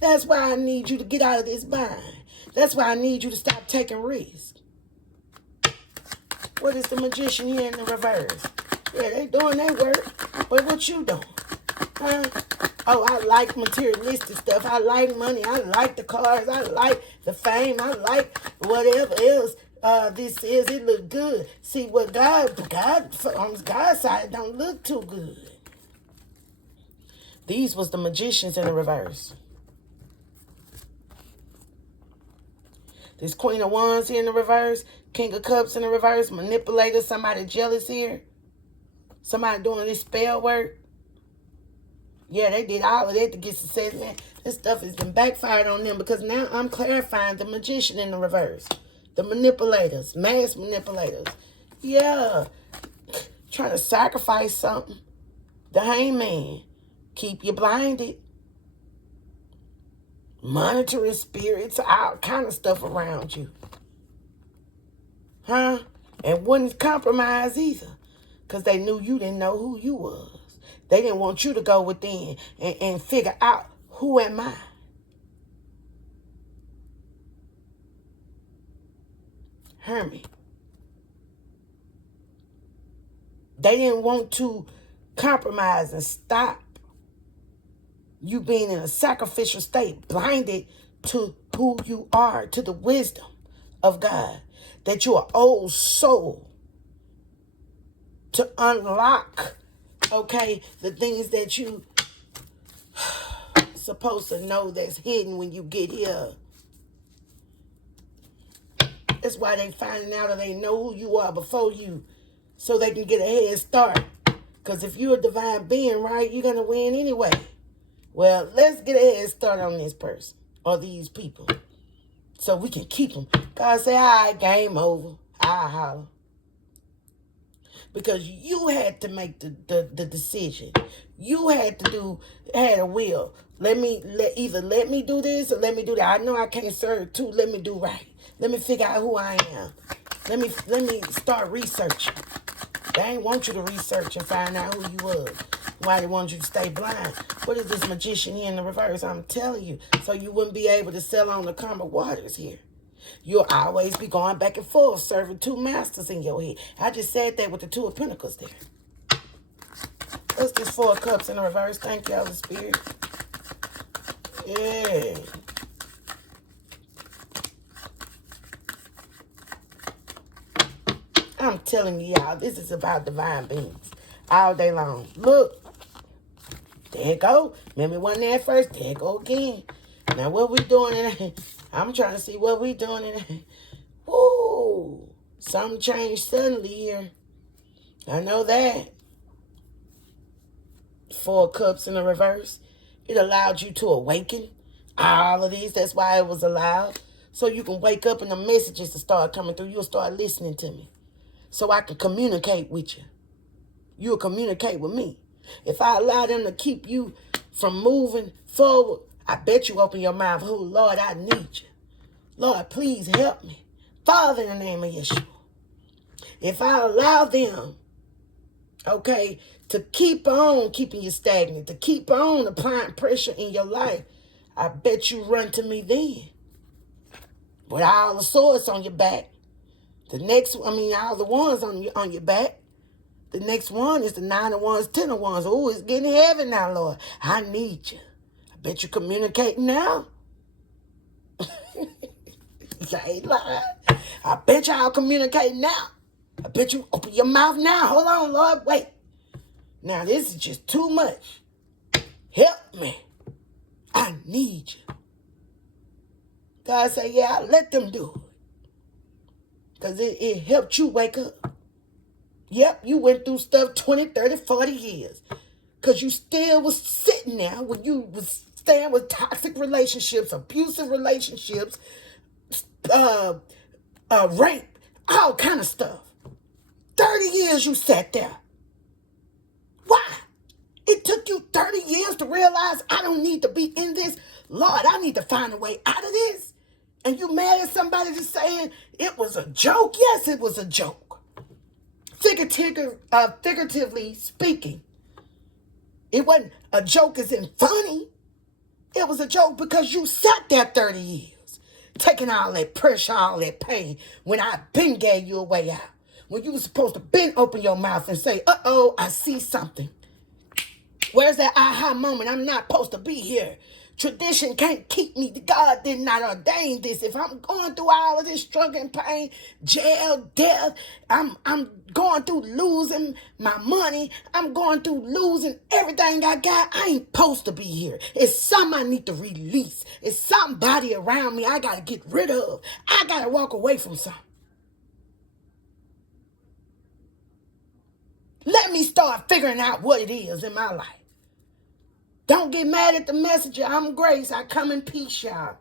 That's why I need you to get out of this bind. That's why I need you to stop taking risks. What is the magician here in the reverse? Yeah, they doing their work. But what you doing? Huh? Oh, I like materialistic stuff. I like money. I like the cars. I like the fame. I like whatever else this is. It look good. See, what God on God's side, it don't look too good. These was the magicians in the reverse. This Queen of Wands here in the reverse. King of Cups in the reverse. Manipulator. Somebody jealous here. Somebody doing this spell work. Yeah, they did all of that to get success, man. This stuff has been backfired on them because now I'm clarifying the magician in the reverse. The manipulators. Mass manipulators. Yeah. Trying to sacrifice something. The hangman. Keep you blinded. Monitoring spirits. All kind of stuff around you. Huh? And wouldn't compromise either. Because they knew you didn't know who you was. They didn't want you to go within and figure out, who am I? Hermit. They didn't want to compromise and stop you being in a sacrificial state, blinded to who you are, to the wisdom of God. That you're an old soul to unlock, okay, the things that you supposed to know that's hidden when you get here. That's why they finding out, or they know who you are before you, so they can get a head start. Because if you're a divine being, right, you're going to win anyway. Well, let's get a head start on this person or these people so we can keep them. God say, all right, game over. I'll holler. Because you had to make the decision. You had a will. Let me do this or let me do that. I know I can't serve too. Let me do right. Let me figure out who I am. Let me start researching. They ain't want you to research and find out who you was. Why they want you to stay blind. What is this magician here in the reverse? I'm telling you. So you wouldn't be able to sell on the karma waters here. You'll always be going back and forth, serving two masters in your head. I just said that with the Two of Pentacles there. What's this Four of Cups in the reverse? Thank you, Holy Spirit. Yeah. I'm telling you, y'all, this is about divine beings all day long. Look. There it go. Remember it wasn't there at first? There it go again. Now, what we doing in I'm trying to see what we doing in Woo! Something changed suddenly here. I know that. Four of Cups in the reverse. It allowed you to awaken all of these. That's why it was allowed. So you can wake up and the messages to start coming through. You'll start listening to me. So I can communicate with you. You'll communicate with me. If I allow them to keep you from moving forward, I bet you open your mouth. Oh, Lord, I need you. Lord, please help me. Father, in the name of Yeshua. If I allow them, okay, to keep on keeping you stagnant, to keep on applying pressure in your life, I bet you run to me then. With all the swords on your back. All the ones on your back. The next one is the 9 of Wands, 10 of Wands. Oh, it's getting heavy now, Lord. I need you. I bet you communicating now. I ain't lying. I bet y'all communicating now. I bet you open your mouth now. Hold on, Lord. Wait. Now, this is just too much. Help me. I need you. God said, yeah, let them do it. Because it helped you wake up. Yep, you went through stuff 20, 30, 40 years. Because you still was sitting there when you was staying with toxic relationships, abusive relationships, rape, all kind of stuff. 30 years you sat there. Why? It took you 30 years to realize I don't need to be in this. Lord, I need to find a way out of this. And you mad at somebody just saying it was a joke? Yes, it was a joke. Figuratively speaking, it wasn't a joke as in funny. It was a joke because you sat there 30 years, taking all that pressure, all that pain, when I been gave you a way out. When you were supposed to bend open your mouth and say, uh-oh, I see something. Where's that aha moment? I'm not supposed to be here. Tradition can't keep me. God did not ordain this. If I'm going through all of this struggle and pain, jail, death, I'm going through losing my money. I'm going through losing everything I got. I ain't supposed to be here. It's something I need to release. It's somebody around me I got to get rid of. I got to walk away from something. Let me start figuring out what it is in my life. Don't get mad at the messenger. I'm Grace. I come in peace, y'all.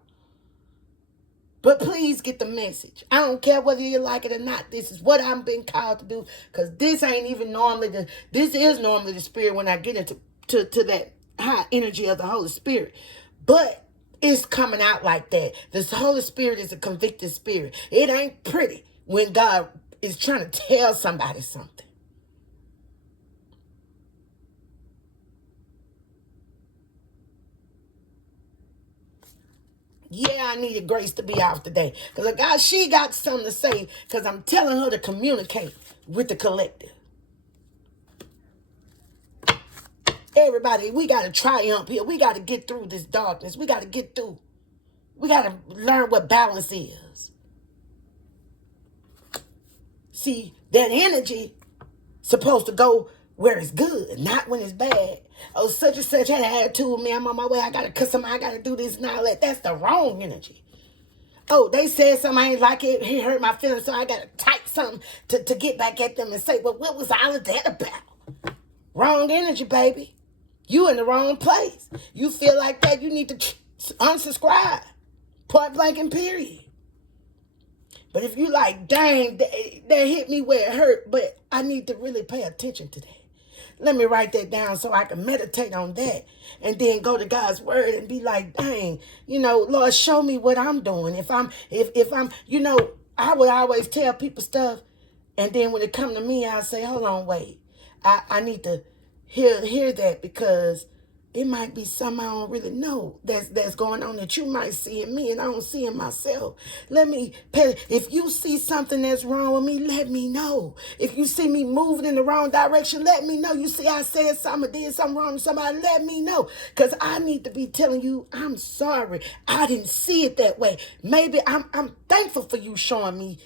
But please get the message. I don't care whether you like it or not. This is what I'm being called to do. Because this ain't even normally this is normally the spirit when I get into to that high energy of the Holy Spirit. But it's coming out like that. The Holy Spirit is a convicted spirit. It ain't pretty when God is trying to tell somebody something. Yeah, I needed Grace to be out today. Because she got something to say. Because I'm telling her to communicate with the collective. Everybody, we got to triumph here. We got to get through this darkness. We got to get through. We got to learn what balance is. See, that energy supposed to go where it's good, not when it's bad. Oh, such and such had an attitude with me. I'm on my way. I got to cuss somebody. I got to do this and all that. That's the wrong energy. Oh, they said something I ain't like it. He hurt my feelings, so I got to type something to get back at them and say, well, what was all of that about? Wrong energy, baby. You in the wrong place. You feel like that, you need to unsubscribe. Point blank and period. But if you like, dang, that hit me where it hurt, but I need to really pay attention to that. Let me write that down so I can meditate on that and then go to God's word and be like, dang, Lord, show me what I'm doing. If I'm, I would always tell people stuff. And then when it come to me, I say, hold on, wait. I need to hear that because it might be something I don't really know that's going on that you might see in me and I don't see in myself. If you see something that's wrong with me, let me know. If you see me moving in the wrong direction, let me know. You see I said something, did something wrong to somebody, let me know. Because I need to be telling you, I'm sorry. I didn't see it that way. Maybe I'm thankful for you showing me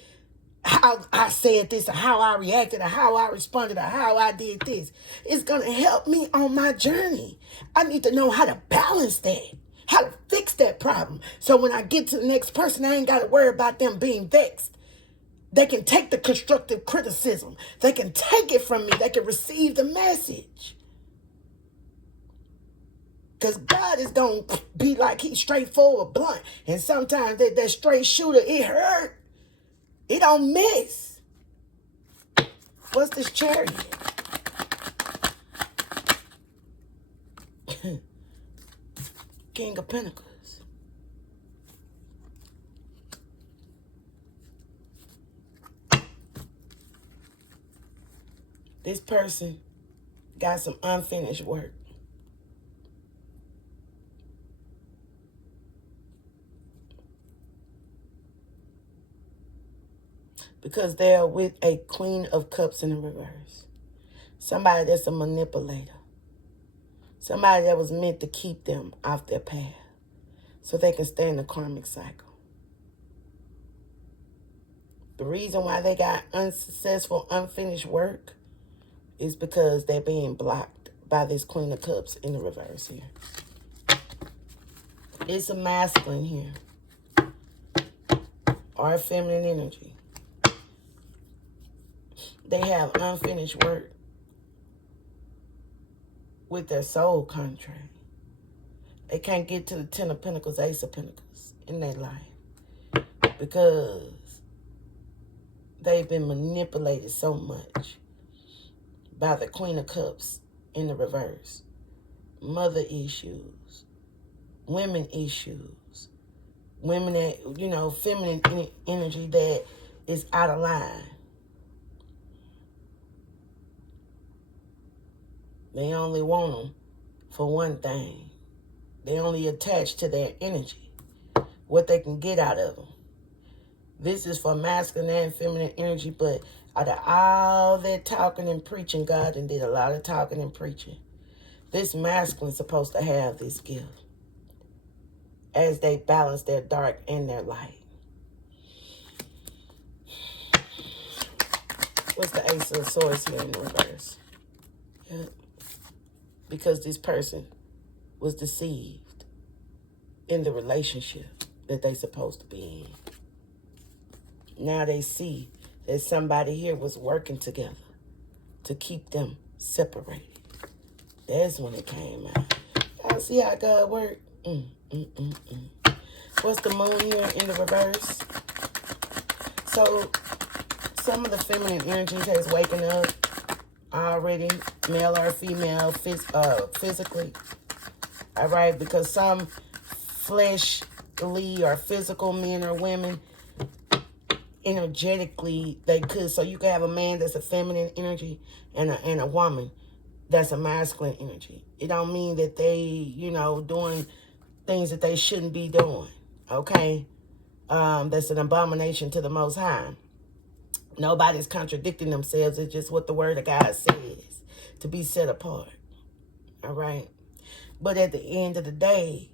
how I said this or how I reacted or how I responded or how I did this. It's going to help me on my journey. I need to know how to balance that, how to fix that problem. So when I get to the next person, I ain't got to worry about them being vexed. They can take the constructive criticism. They can take it from me. They can receive the message. Because God is going to be like he's straightforward, blunt. And sometimes that straight shooter, it hurt. It don't miss. What's this chariot? King of Pentacles. This person got some unfinished work. Because they're with a Queen of Cups in the reverse. Somebody that's a manipulator. Somebody that was meant to keep them off their path so they can stay in the karmic cycle. The reason why they got unsuccessful, unfinished work is because they're being blocked by this Queen of Cups in the reverse here. It's a masculine here. or feminine energy. They have unfinished work with their soul contract. They can't get to the Ten of Pentacles, Ace of Pentacles in their life because they've been manipulated so much by the Queen of Cups in the reverse. Mother issues, women issues, women that, you know, feminine energy that is out of line. They only want them for one thing. They only attach to their energy, what they can get out of them. This is for masculine and feminine energy, but out of all that talking and preaching, God done did a lot of talking and preaching. This masculine is supposed to have this gift as they balance their dark and their light. What's the Ace of Swords here in the reverse? Yeah. Because this person was deceived in the relationship that they supposed to be in. Now they see that somebody here was working together to keep them separated. That's when it came out. Y'all see how God worked? What's the moon here in the reverse? So some of the feminine energies has waken up already, male or female, physically. All right, because some fleshly or physical men or women, energetically, they could. So you could have a man that's a feminine energy and a woman that's a masculine energy. It don't mean that they, you know, doing things that they shouldn't be doing. Okay? That's an abomination to the Most High. Nobody's contradicting themselves. It's just what the Word of God says, to be set apart. All right? But at the end of the day,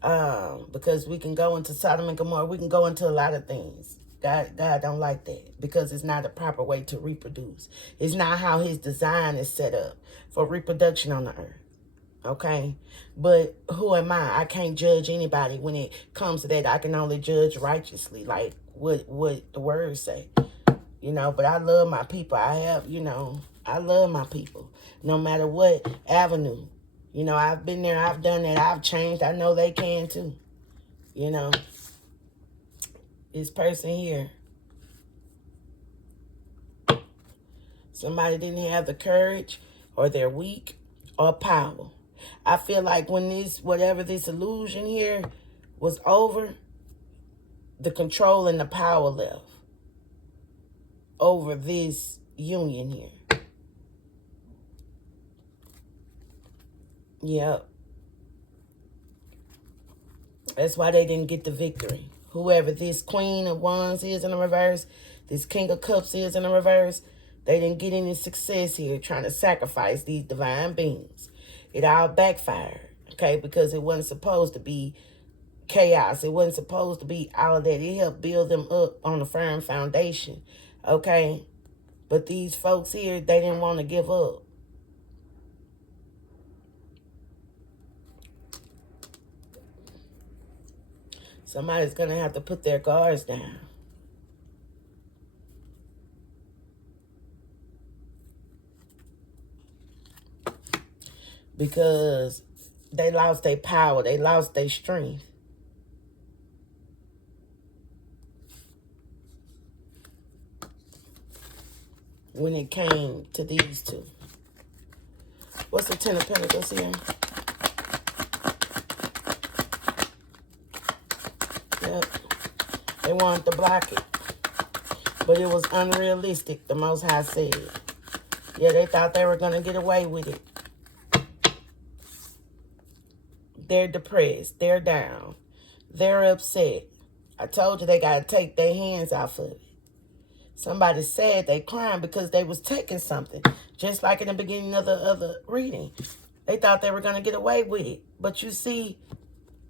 because we can go into Sodom and Gomorrah, we can go into a lot of things. God don't like that because it's not the proper way to reproduce. It's not how his design is set up for reproduction on the earth. Okay? But who am I? I can't judge anybody when it comes to that. I can only judge righteously, like what the words say. You know, but I love my people. I love my people. No matter what avenue. You know, I've been there. I've done that. I've changed. I know they can too. You know. This person here. Somebody didn't have the courage, or they're weak, or power. I feel like when whatever this illusion here was over, the control and the power left over this union here. Yep. That's why they didn't get the victory. Whoever this Queen of Wands is in the reverse, this King of Cups is in the reverse, they didn't get any success here trying to sacrifice these divine beings. It all backfired, okay, because it wasn't supposed to be chaos. It wasn't supposed to be all of that. It helped build them up on a firm foundation, okay? But these folks here, they didn't want to give up. Somebody's going to have to put their guards down. Because they lost their power. They lost their strength. When it came to these two. What's the Ten of Pentacles here? Yep. They wanted to block it. But it was unrealistic, the Most High said. Yeah, they thought they were going to get away with it. They're depressed. They're down. They're upset. I told you they got to take their hands off of it. Somebody said they crying because they was taking something. Just like in the beginning of the reading. They thought they were going to get away with it. But you see,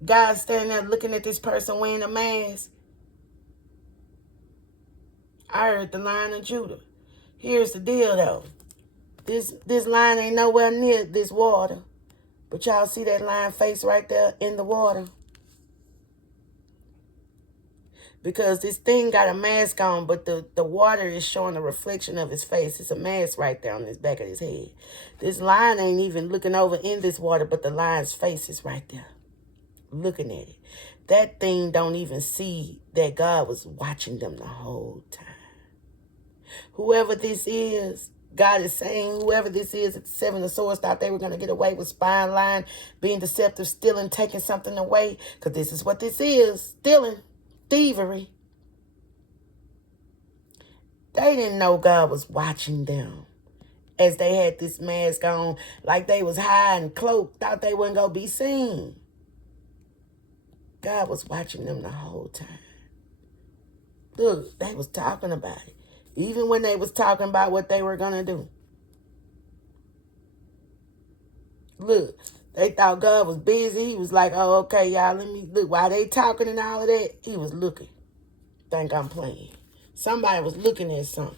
God standing there looking at this person wearing a mask. I heard the Lion of Judah. Here's the deal, though. This lion ain't nowhere near this water. But y'all see that lion face right there in the water? Because this thing got a mask on, but the water is showing a reflection of his face. It's a mask right there on his back of his head. This lion ain't even looking over in this water, but the lion's face is right there, looking at it. That thing don't even see that God was watching them the whole time. Whoever this is, God is saying, whoever this is at the Seven of Swords thought they were going to get away with spying, lying, being deceptive, stealing, taking something away. Because this is what this is, stealing. Thievery. They didn't know God was watching them as they had this mask on, like they was high and cloaked, thought they wasn't going to be seen. God was watching them the whole time. Look, they was talking about it. Even when they was talking about what they were going to do. Look, they thought God was busy. He was like, oh, okay, y'all, let me look. While they talking and all of that, he was looking. Think I'm playing. Somebody was looking at something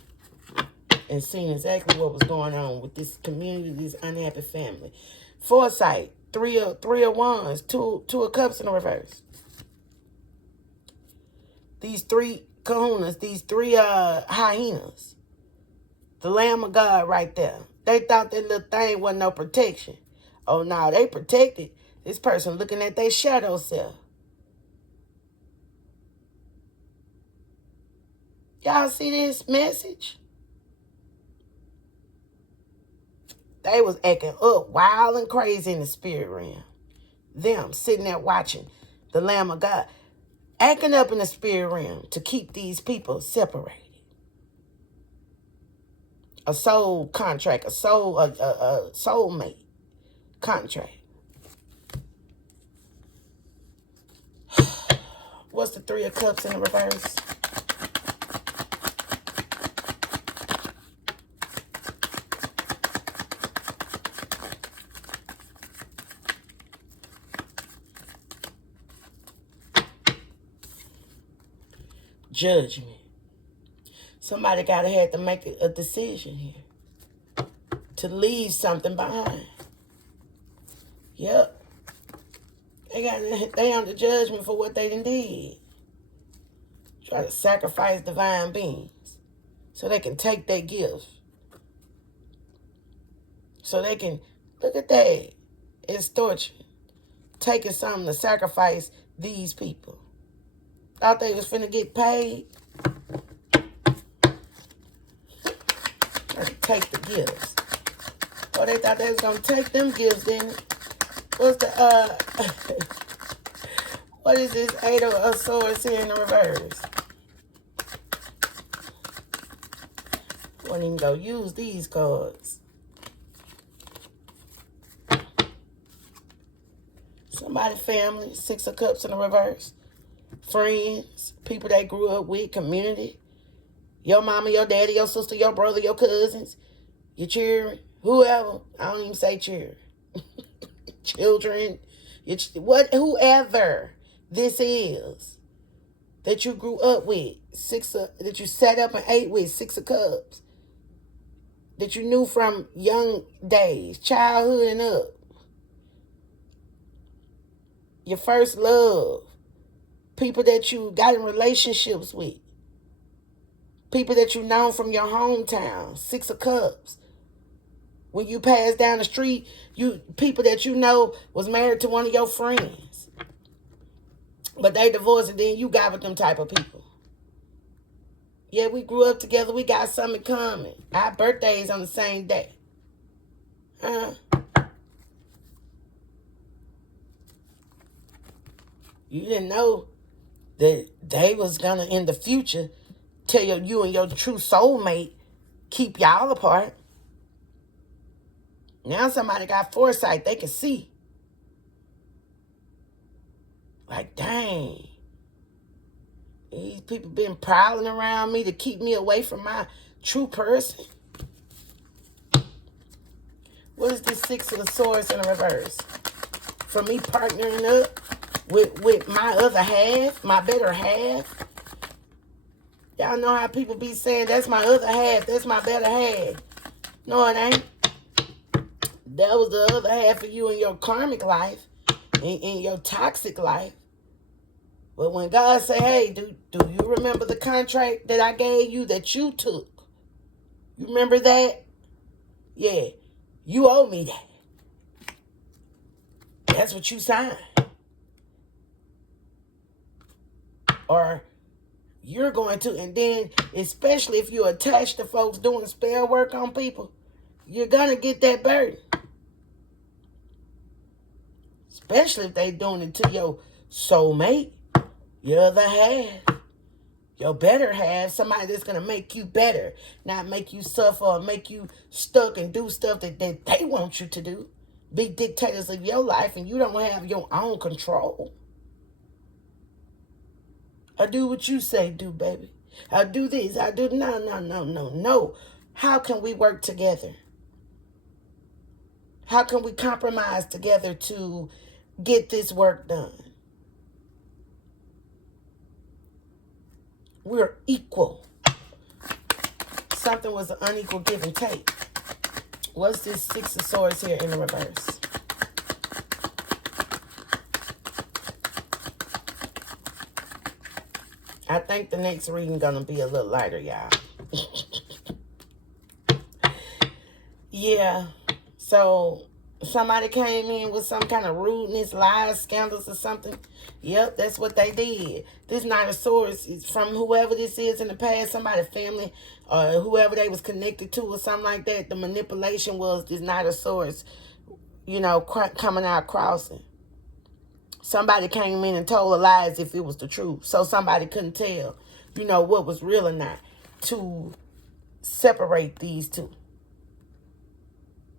and seeing exactly what was going on with this community, this unhappy family. Foresight, three of wands, two of cups in the reverse. These three kahunas, these three hyenas. The Lamb of God right there. They thought that little thing wasn't no protection. Oh, no, they protected. This person looking at their shadow self. Y'all see this message? They was acting up wild and crazy in the spirit realm. Them sitting there watching the Lamb of God. Acting up in the spirit realm to keep these people separated. A soul contract, a soulmate contract. What's the Three of Cups in the reverse? Judgment. Somebody gotta have to make a decision here to leave something behind. Yep. They under judgment for what they done did. Try to sacrifice divine beings so they can take their gifts. So they can, look at that. It's torture. Taking something to sacrifice these people. Thought they was finna get paid. Trying to take the gifts. Oh, they thought they was gonna take them gifts, didn't it? What's the, what is this Eight of Swords here in the reverse? Wouldn't even go use these cards. Somebody family, Six of Cups in the reverse. Friends, people they grew up with, community. Your mama, your daddy, your sister, your brother, your cousins, your children, whoever. I don't even say children. Children, whoever this is that you grew up with, that you sat up and ate with, Six of Cups, that you knew from young days, childhood and up. Your first love, people that you got in relationships with, people that you known from your hometown, Six of Cups. When you pass down the street, people that you know was married to one of your friends. But they divorced and then you got with them type of people. Yeah, we grew up together. We got something in common. Our birthdays on the same day. You didn't know that they was going to, in the future, tell you and your true soulmate, keep y'all apart. Now somebody got foresight. They can see. Like, dang. These people been prowling around me to keep me away from my true person. What is this Six of Swords in the reverse? For me partnering up with my other half, my better half. Y'all know how people be saying, that's my other half, that's my better half. No, it ain't. That was the other half of you in your karmic life, in your toxic life. But when God say, hey, do you remember the contract that I gave you that you took? You remember that? Yeah. You owe me that. That's what you signed. Or you're going to, and then especially if you're attached to folks doing spell work on people, you're going to get that burden. Especially if they doing it to your soulmate, your other half, your better half, somebody that's going to make you better, not make you suffer or make you stuck and do stuff that they want you to do. Be dictators of your life and you don't have your own control. I do what you say do, baby. I do this. I do. No. How can we work together? How can we compromise together to get this work done? We're equal. Something was an unequal give and take. What's this Six of Swords here in the reverse? I think the next reading gonna be a little lighter, y'all. Yeah. So somebody came in with some kind of rudeness, lies, scandals, or something. Yep, that's what they did. This Knight of Swords is from whoever this is in the past, somebody, family, or whoever they was connected to or something like that. The manipulation was this Knight of Swords, you know, coming out crossing. Somebody came in and told a lie as if it was the truth. So somebody couldn't tell, you know, what was real or not, to separate these two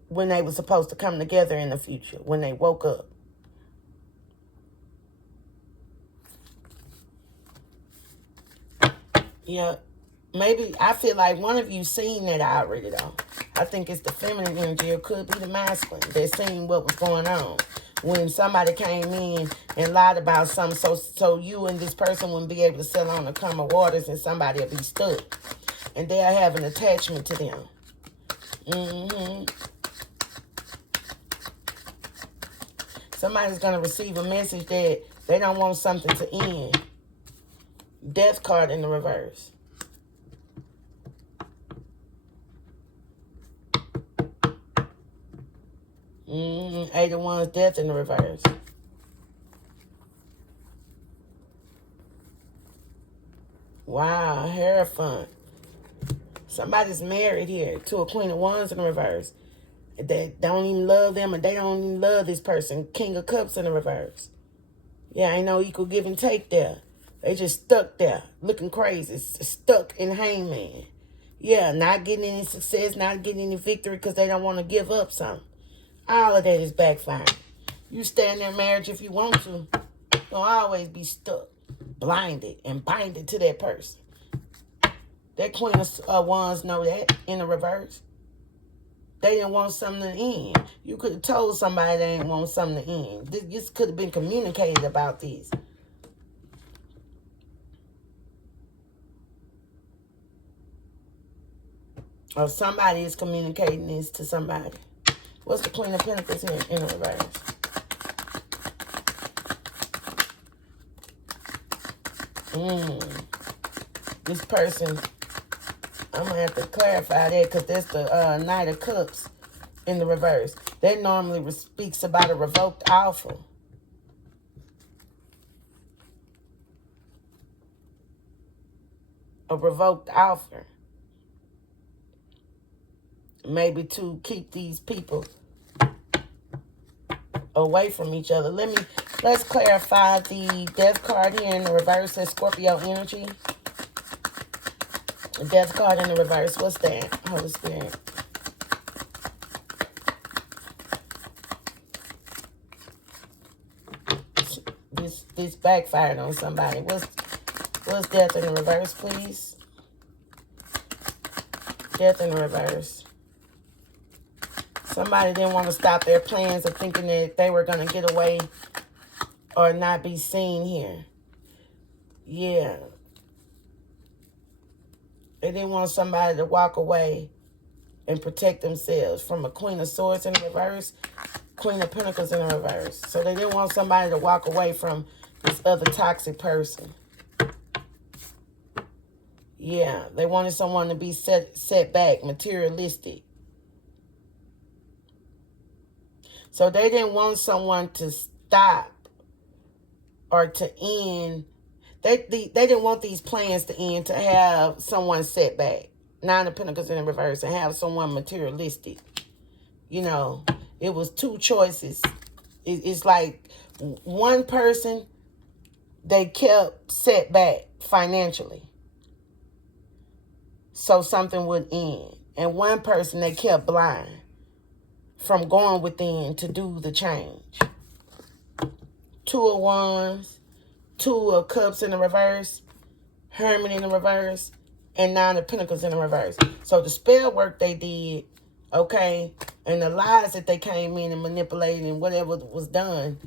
when they were supposed to come together in the future, when they woke up. Yeah, maybe I feel like one of you seen that already, though. I think it's the feminine energy, or could be the masculine. They're seeing what was going on when somebody came in and lied about something, so you and this person wouldn't be able to sail on the calmer waters, and somebody will be stuck, and they'll have an attachment to them. Somebody's going to receive a message that they don't want something to end. Death card in the reverse. Eight of Wands, death in the reverse. Wow, Hierophant. Somebody's married here to a Queen of Wands in the reverse. They don't even love them, and they don't even love this person. King of Cups in the reverse. Yeah, ain't no equal give and take there. They just stuck there, looking crazy, stuck in hangman. Yeah, not getting any success, not getting any victory because they don't want to give up something. All of that is backfiring. You stay in their marriage if you want to. You'll always be stuck, blinded, and binded to that person. That Queen of Wands know that in the reverse. They didn't want something to end. You could have told somebody they didn't want something to end. This could have been communicated about this. Or somebody is communicating this to somebody. What's the Queen of Pentacles here in the reverse? This person, I'm going to have to clarify that because that's the Knight of Cups in the reverse. That normally speaks about a revoked offer. A revoked offer. Maybe to keep these people away from each other. Let's clarify the death card here in the reverse. That's Scorpio energy. The death card in the reverse. What's that? Holy Spirit. This backfired on somebody. What's death in the reverse, please? Death in the reverse. Somebody didn't want to stop their plans of thinking that they were going to get away or not be seen here. Yeah. They didn't want somebody to walk away and protect themselves from a Queen of Swords in the reverse, Queen of Pentacles in the reverse. So they didn't want somebody to walk away from This other toxic person. Yeah, they wanted someone to be set back, materialistic. So they didn't want someone to stop or to end. They didn't want these plans to end, to have someone set back. Nine of Pentacles in the reverse, and have someone materialistic. You know, it was two choices. It's like one person they kept set back financially, so something would end. And one person they kept blind from going within to do the change. Two of Wands, Two of Cups in the reverse, Hermit in the reverse, and Nine of Pentacles in the reverse. So the spell work they did, okay, and the lies that they came in and manipulated and whatever was done,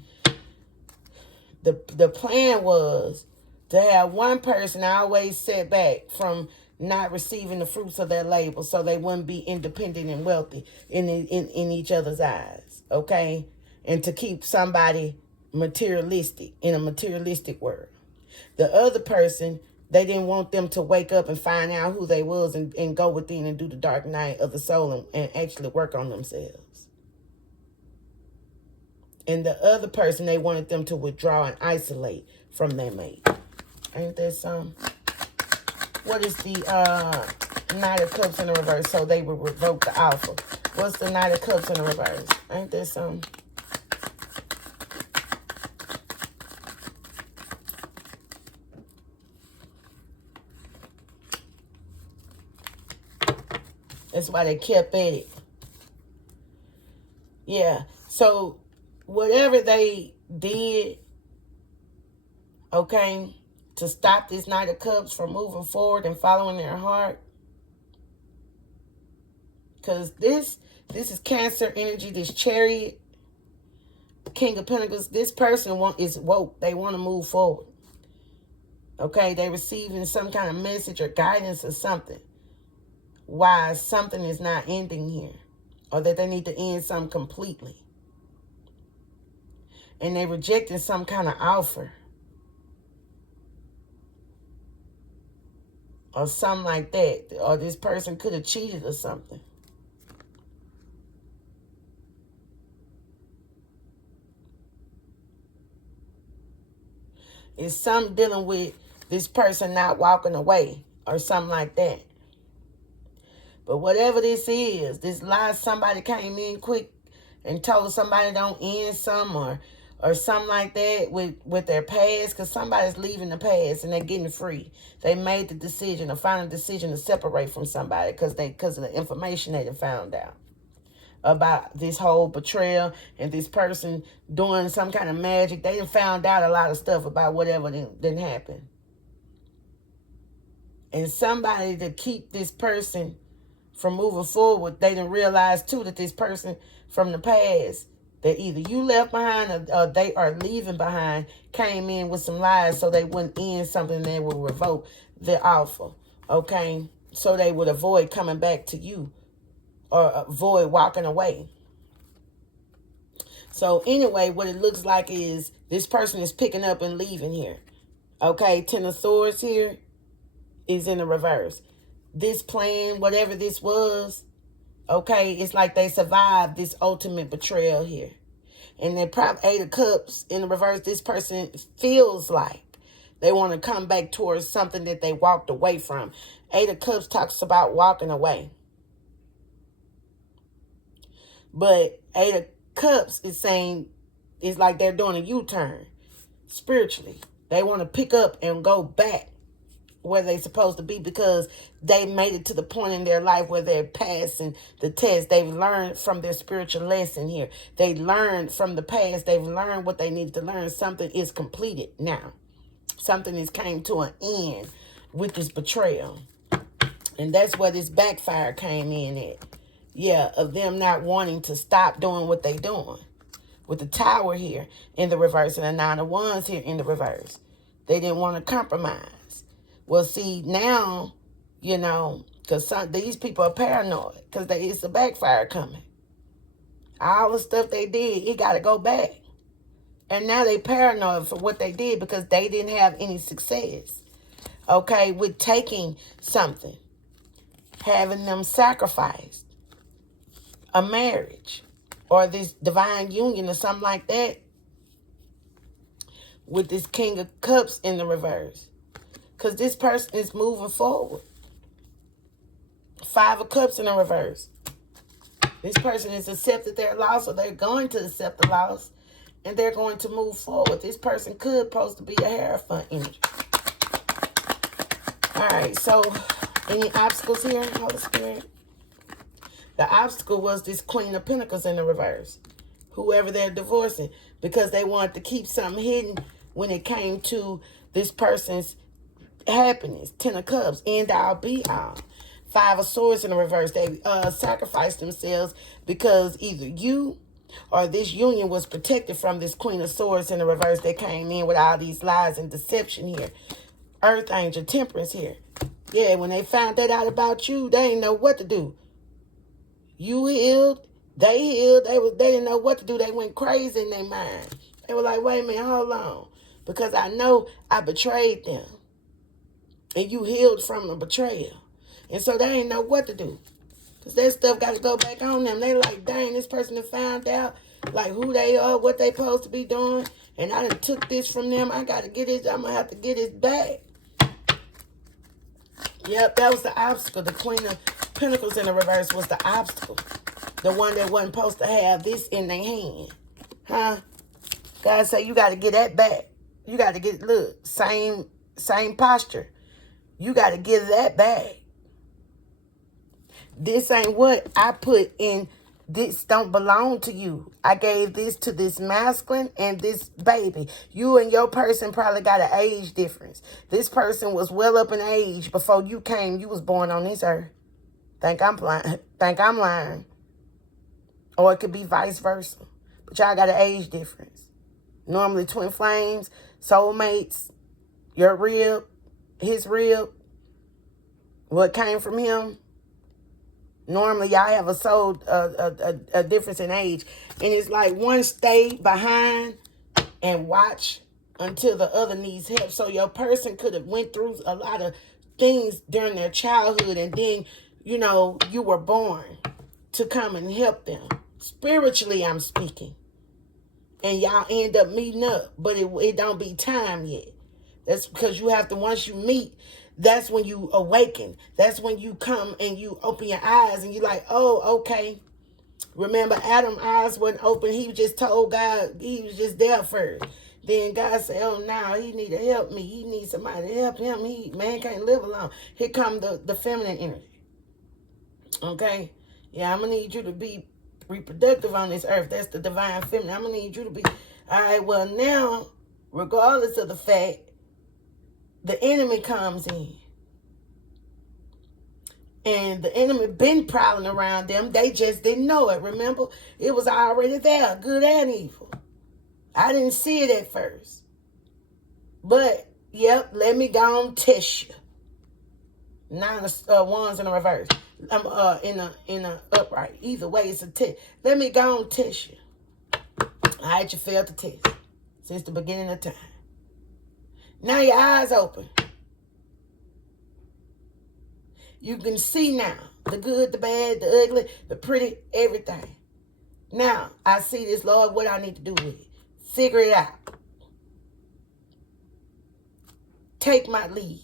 the plan was to have one person always set back from not receiving the fruits of their labor, so they wouldn't be independent and wealthy in each other's eyes, okay? And to keep somebody materialistic, in a materialistic world. The other person, they didn't want them to wake up and find out who they was and go within and do the dark night of the soul and actually work on themselves. And the other person, they wanted them to withdraw and isolate from their mate. Ain't that something? What is the Knight of Cups in the reverse? So they would revoke the offer. What's the Knight of Cups in the reverse? Ain't that something? That's why they kept at it. Yeah. So whatever they did, okay, to stop this Knight of Cups from moving forward and following their heart. Because this is Cancer energy, this Chariot, King of Pentacles. This person is woke. They want to move forward. Okay, they're receiving some kind of message or guidance or something. Why something is not ending here. Or that they need to end something completely. And they're rejecting some kind of offer. Or something like that. Or this person could have cheated or something. It's something dealing with this person not walking away. Or something like that. But whatever this is, this lie, somebody came in quick and told somebody don't end some or something like that with their past, because somebody's leaving the past and they're getting free. They made the decision, a final decision to separate from somebody because of the information they found out about this whole betrayal and this person doing some kind of magic. They found out a lot of stuff about whatever didn't happen. And somebody to keep this person from moving forward, they didn't realize too that this person from the past that either you left behind or they are leaving behind came in with some lies so they wouldn't end something, they would revoke the offer, okay? So they would avoid coming back to you or avoid walking away. So anyway, what it looks like is this person is picking up and leaving here, okay? Ten of Swords here is in the reverse. This plan, whatever this was, okay, it's like they survived this ultimate betrayal here. And then Eight of Cups in the reverse, this person feels like they want to come back towards something that they walked away from. Eight of Cups talks about walking away. But Eight of Cups is saying it's like they're doing a U-turn spiritually. They want to pick up and go back where they're supposed to be because they made it to the point in their life where they're passing the test. They've learned from their spiritual lesson here. They learned from the past. They've learned what they need to learn. Something is completed now. Something has came to an end with this betrayal. And that's where this backfire came in at. Yeah, of them not wanting to stop doing what they're doing. With the Tower here in the reverse and the Nine of Wands here in the reverse. They didn't want to compromise. Well, see, now, you know, because these people are paranoid because it's a backfire coming. All the stuff they did, it got to go back. And now they paranoid for what they did because they didn't have any success. Okay, with taking something, having them sacrifice a marriage or this divine union or something like that with this King of Cups in the reverse. Because this person is moving forward. 5 of Cups in the reverse. This person has accepted their loss, or they're going to accept the loss, and they're going to move forward. This person could supposed to be a Hierophant energy. All right, so any obstacles here, Holy Spirit? The obstacle was this Queen of Pentacles in the reverse. Whoever they're divorcing, because they wanted to keep something hidden when it came to this person's happiness. 10 of Cups, end all, be all. 5 of Swords in the reverse. They sacrificed themselves because either you or this union was protected from this Queen of Swords in the reverse that came in with all these lies and deception here. Earth Angel, Temperance here. Yeah, when they found that out about you, they didn't know what to do. You healed, they healed, they didn't know what to do. They went crazy in their mind. They were like, wait a minute, hold on. Because I know I betrayed them. And you healed from the betrayal. And so they didn't know what to do. Because that stuff got to go back on them. They like, dang, this person that found out like who they are, what they supposed to be doing. And I done took this from them. I got to get it. I'm going to have to get it back. Yep, that was the obstacle. The Queen of Pentacles in the reverse was the obstacle. The one that wasn't supposed to have this in their hand. Huh? God say you got to get that back. You got to get, look, same posture. You got to give that back. This ain't what I put in. This don't belong to you. I gave this to this masculine and this baby. You and your person probably got an age difference. This person was well up in age before you came. You was born on this earth. Think I'm lying. Or it could be vice versa. But y'all got an age difference. Normally twin flames, soulmates, your rib, his rib, what came from him. Normally, y'all have a difference in age. And it's like one stay behind and watch until the other needs help. So your person could have went through a lot of things during their childhood. And then, you know, you were born to come and help them. Spiritually, I'm speaking. And y'all end up meeting up. But it don't be time yet. That's because you have to, once you meet, that's when you awaken. That's when you come and you open your eyes and you're like, oh, okay. Remember, Adam's eyes wasn't open. He just told God, he was just there first. Then God said, oh, now he need to help me. He needs somebody to help him. Man can't live alone. Here come the feminine energy. Okay? Yeah, I'm going to need you to be reproductive on this earth. That's the divine feminine. I'm going to need you to be. All right, well, now, regardless of the fact, the enemy comes in. And the enemy been prowling around them. They just didn't know it. Remember? It was already there, good and evil. I didn't see it at first. But, yep, let me go and test you. 9 of Wands in the reverse. In a upright. Either way, it's a test. Let me go and test you. All right, you failed the test. Since the beginning of time. Now your eyes open. You can see now the good, the bad, the ugly, the pretty, everything. Now I see this, Lord, what I need to do with it. Figure it out. Take my lead.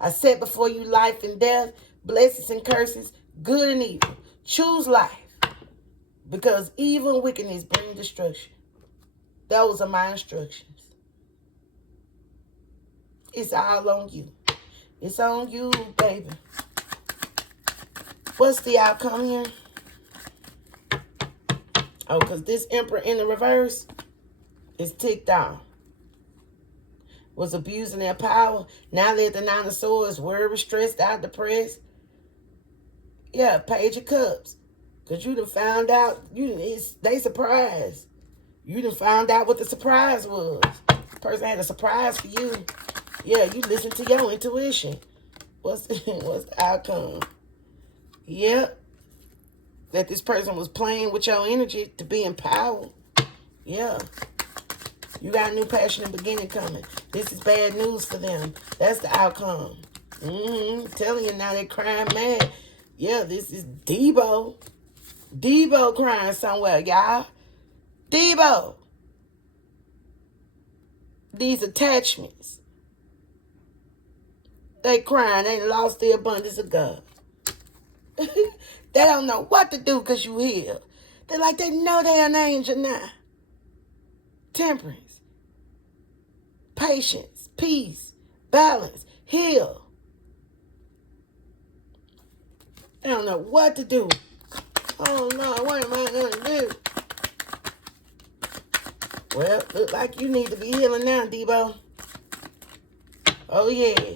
I set before you life and death, blessings and curses, good and evil. Choose life. Because evil and wickedness bring destruction. Those are my instructions. It's all on you. It's on you, baby. What's the outcome here? Oh, because this Emperor in the reverse is ticked off. Was abusing their power. Now they're at the 9 of Swords. Worried, stressed out, depressed. Yeah, Page of Cups. Because you done found out. They surprised. You done found out what the surprise was. The person had a surprise for you. Yeah, you listen to your intuition. What's the outcome? Yep. That this person was playing with your energy to be empowered. Yeah. You got a new passionate beginning coming. This is bad news for them. That's the outcome. Telling you now, they crying mad. Yeah, this is Debo. Debo crying somewhere, y'all. Debo. These attachments. They crying. They lost the abundance of God. They don't know what to do because you healed. They're like, they know they're an angel now. Temperance. Patience. Peace. Balance. Heal. I don't know what to do. Oh, Lord, what am I going to do? Well, look like you need to be healing now, Debo. Oh, yeah.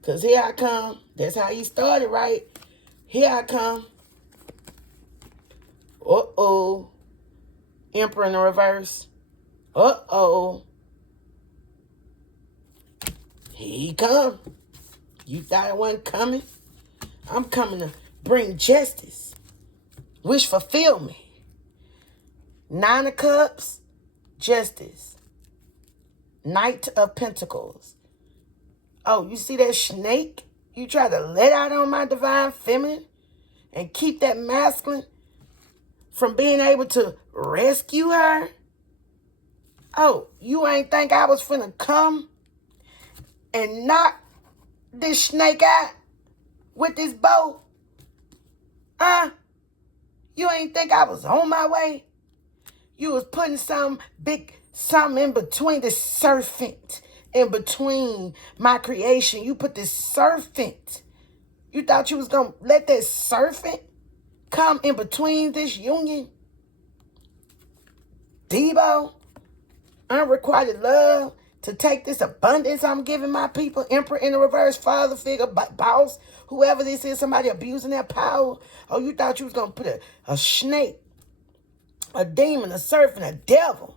Because here I come. That's how you started, right? Here I come. Uh-oh. Emperor in the reverse. Uh-oh. Here he come. You thought it wasn't coming? I'm coming to bring justice. Wish fulfillment. 9 of Cups, justice. Knight of Pentacles. Oh, you see that snake? You try to let out on my divine feminine and keep that masculine from being able to rescue her? Oh, you ain't think I was finna come and knock this snake out with this bow? You ain't think I was on my way? You was putting some in between the serpent, in between my creation. You put this serpent. You thought you was going to let that serpent come in between this union? Debo, unrequited love to take this abundance I'm giving my people. Emperor in the reverse, father figure, boss, whoever this is, somebody abusing their power. Oh, you thought you was going to put a snake, a demon, a serpent, a devil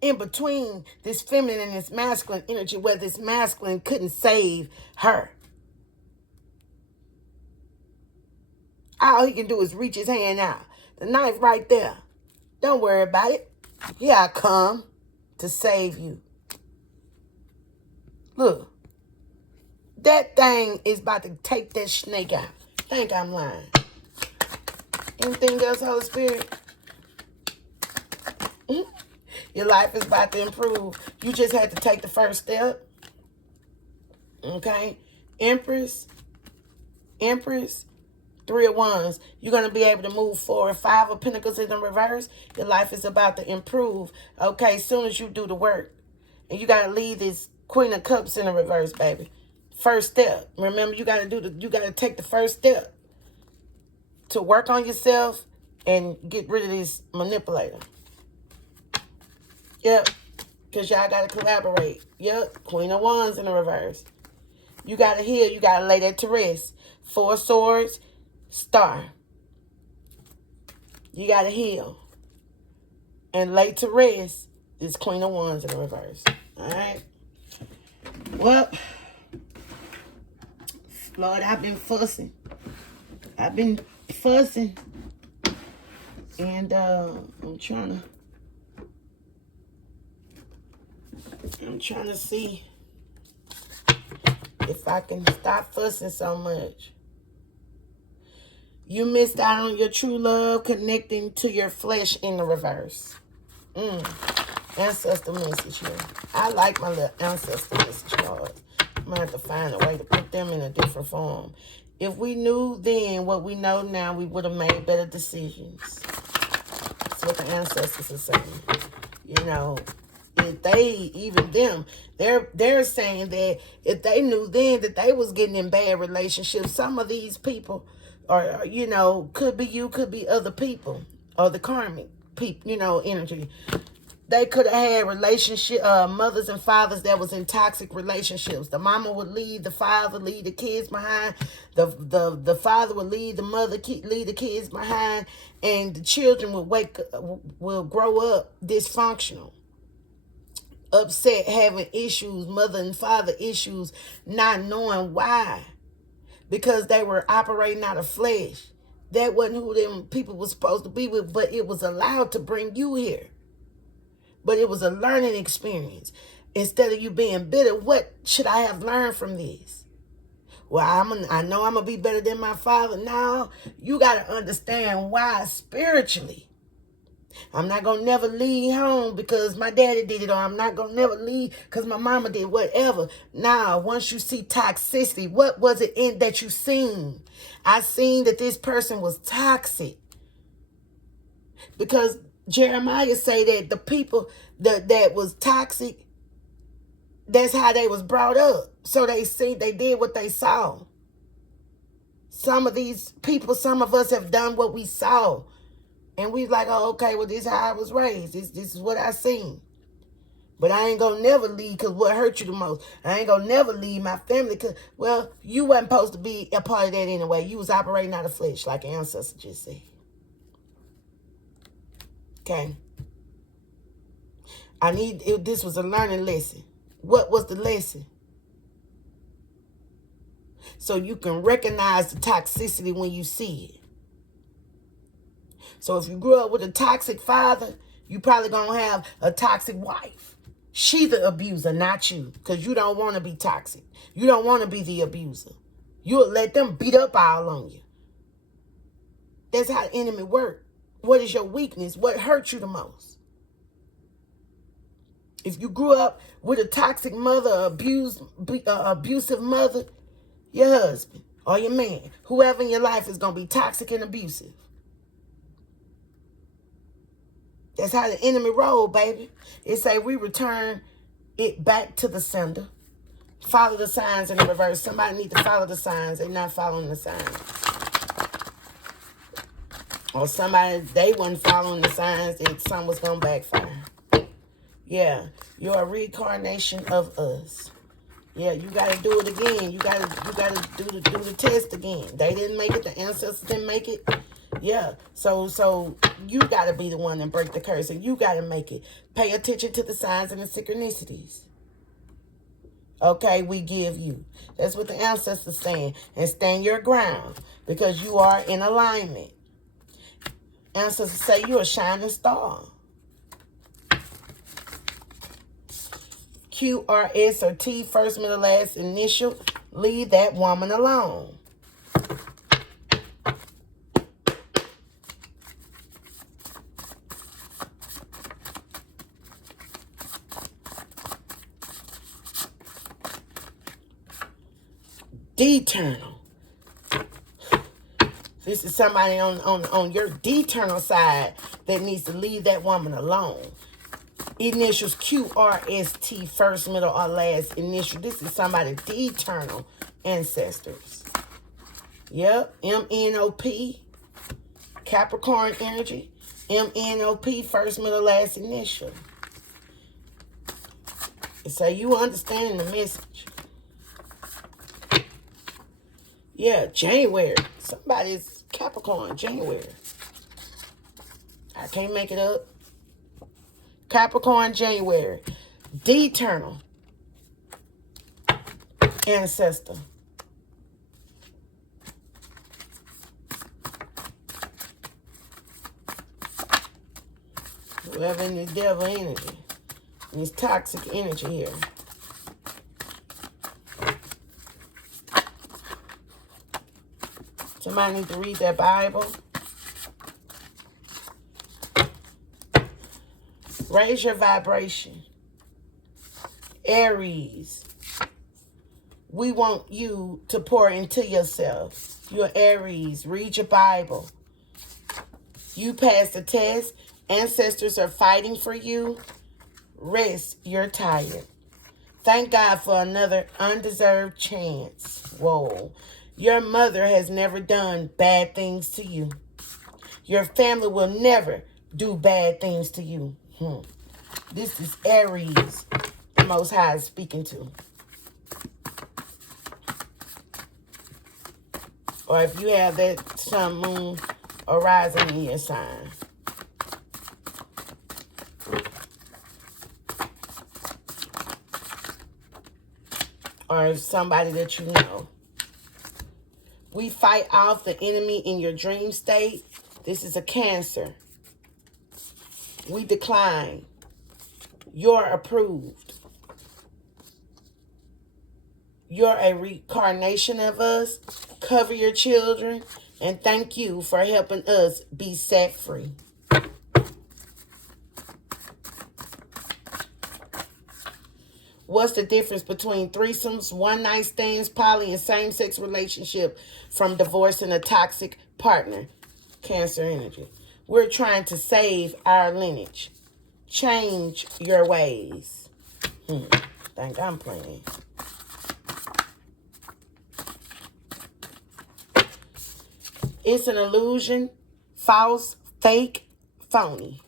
in between this feminine and this masculine energy, where this masculine couldn't save her. All he can do is reach his hand out. The knife right there. Don't worry about it. Here I come to save you. Look. That thing is about to take that snake out. Think I'm lying. Anything else, Holy Spirit? Your life is about to improve. You just had to take the first step. Okay? Empress. 3 of Wands. You're going to be able to move forward. 5 of Pentacles in the reverse. Your life is about to improve. Okay? As soon as you do the work. And you got to leave this Queen of Cups in the reverse, baby. First step. Remember, you got to take the first step to work on yourself and get rid of this manipulator. Yep. Because y'all got to collaborate. Yep. Queen of Wands in the reverse. You got to heal. You got to lay that to rest. 4 of Swords. Star. You got to heal. And lay to rest this Queen of Wands in the reverse. All right. Well, Lord, I've been fussing. And I'm trying to see if I can stop fussing so much. You missed out on your true love connecting to your flesh in the reverse. Ancestor message here. I like my little ancestor message cards. I'm going to have to find a way to put them in a different form. If we knew then what we know now, we would have made better decisions. That's what the ancestors are saying. You know, if they, even them, they're saying that if they knew then that they was getting in bad relationships, some of these people, or you know, could be you, could be other people, or the karmic people, you know, energy. They could have had mothers and fathers that was in toxic relationships. The mama would leave the father, leave the kids behind. The father would leave the mother, leave the kids behind, and the children will grow up dysfunctional, upset, having issues, mother and father issues, not knowing why, because they were operating out of flesh. That wasn't who them people were supposed to be with, but it was allowed to bring you here. but it was a learning experience. Instead of you being bitter, what should I have learned from this? Well, I know I'm going to be better than my father. Now, you got to understand why spiritually. I'm not going to never leave home because my daddy did it, or I'm not going to never leave because my mama did, whatever. Now, once you see toxicity, what was it in that you seen? I seen that this person was toxic. Because Jeremiah say that the people that was toxic, that's how they was brought up. So they did what they saw. Some of these people, some of us have done what we saw. And we like, oh, okay, well, this is how I was raised. This is what I seen. But I ain't going to never leave because what hurt you the most. I ain't going to never leave my family because, well, you wasn't supposed to be a part of that anyway. You was operating out of flesh, like the ancestor just said. Okay. This was a learning lesson. What was the lesson? So you can recognize the toxicity when you see it. So if you grew up with a toxic father, you probably going to have a toxic wife. She the abuser, not you, because you don't want to be toxic. You don't want to be the abuser. You'll let them beat up all on you. That's how the enemy works. What is your weakness? What hurts you the most? If you grew up with a toxic mother, abusive mother, your husband or your man, whoever in your life is going to be toxic and abusive. That's how the enemy roll, baby. It say we return it back to the sender. Follow the signs in the reverse. Somebody need to follow the signs. They're not following the signs. Or somebody, they wasn't following the signs, that something was going to backfire. Yeah, you're a reincarnation of us. Yeah, you got to do it again. You got to do the test again. They didn't make it. The ancestors didn't make it. Yeah, so you got to be the one that break the curse, and you got to make it. Pay attention to the signs and the synchronicities. Okay, we give you. That's what the ancestors saying. And stand your ground because you are in alignment. Ancestors say you're a shining star. Q, R, S, or T, first, middle, last, initial. Leave that woman alone. Deternal. This is somebody on your deternal side that needs to leave that woman alone. Initials Q, R, S, T, first, middle, or last initial. This is somebody deternal ancestors. Yep. M-N-O-P. Capricorn energy. M-N-O-P, first, middle, last initial. So you understanding the message. Yeah, January. Somebody's Capricorn, January. I can't make it up. Capricorn, January. Deternal ancestor. Whoever in this devil energy. And this toxic energy here. Somebody need to read that Bible. Raise your vibration. Aries. We want you to pour into yourself. You're Aries. Read your Bible. You passed the test. Ancestors are fighting for you. Rest. You're tired. Thank God for another undeserved chance. Whoa. Your mother has never done bad things to you. Your family will never do bad things to you. This is Aries, the Most High is speaking to. Or if you have that sun, moon, or rising in your sign. Or somebody that you know. We fight off the enemy in your dream state. This is a Cancer. We decline. You're approved. You're a reincarnation of us. Cover your children. And thank you for helping us be set free. What's the difference between threesomes, one-night stands, poly, and same-sex relationship from divorce and a toxic partner? Cancer energy. We're trying to save our lineage. Change your ways. Think I'm playing. It's an illusion, false, fake, phony.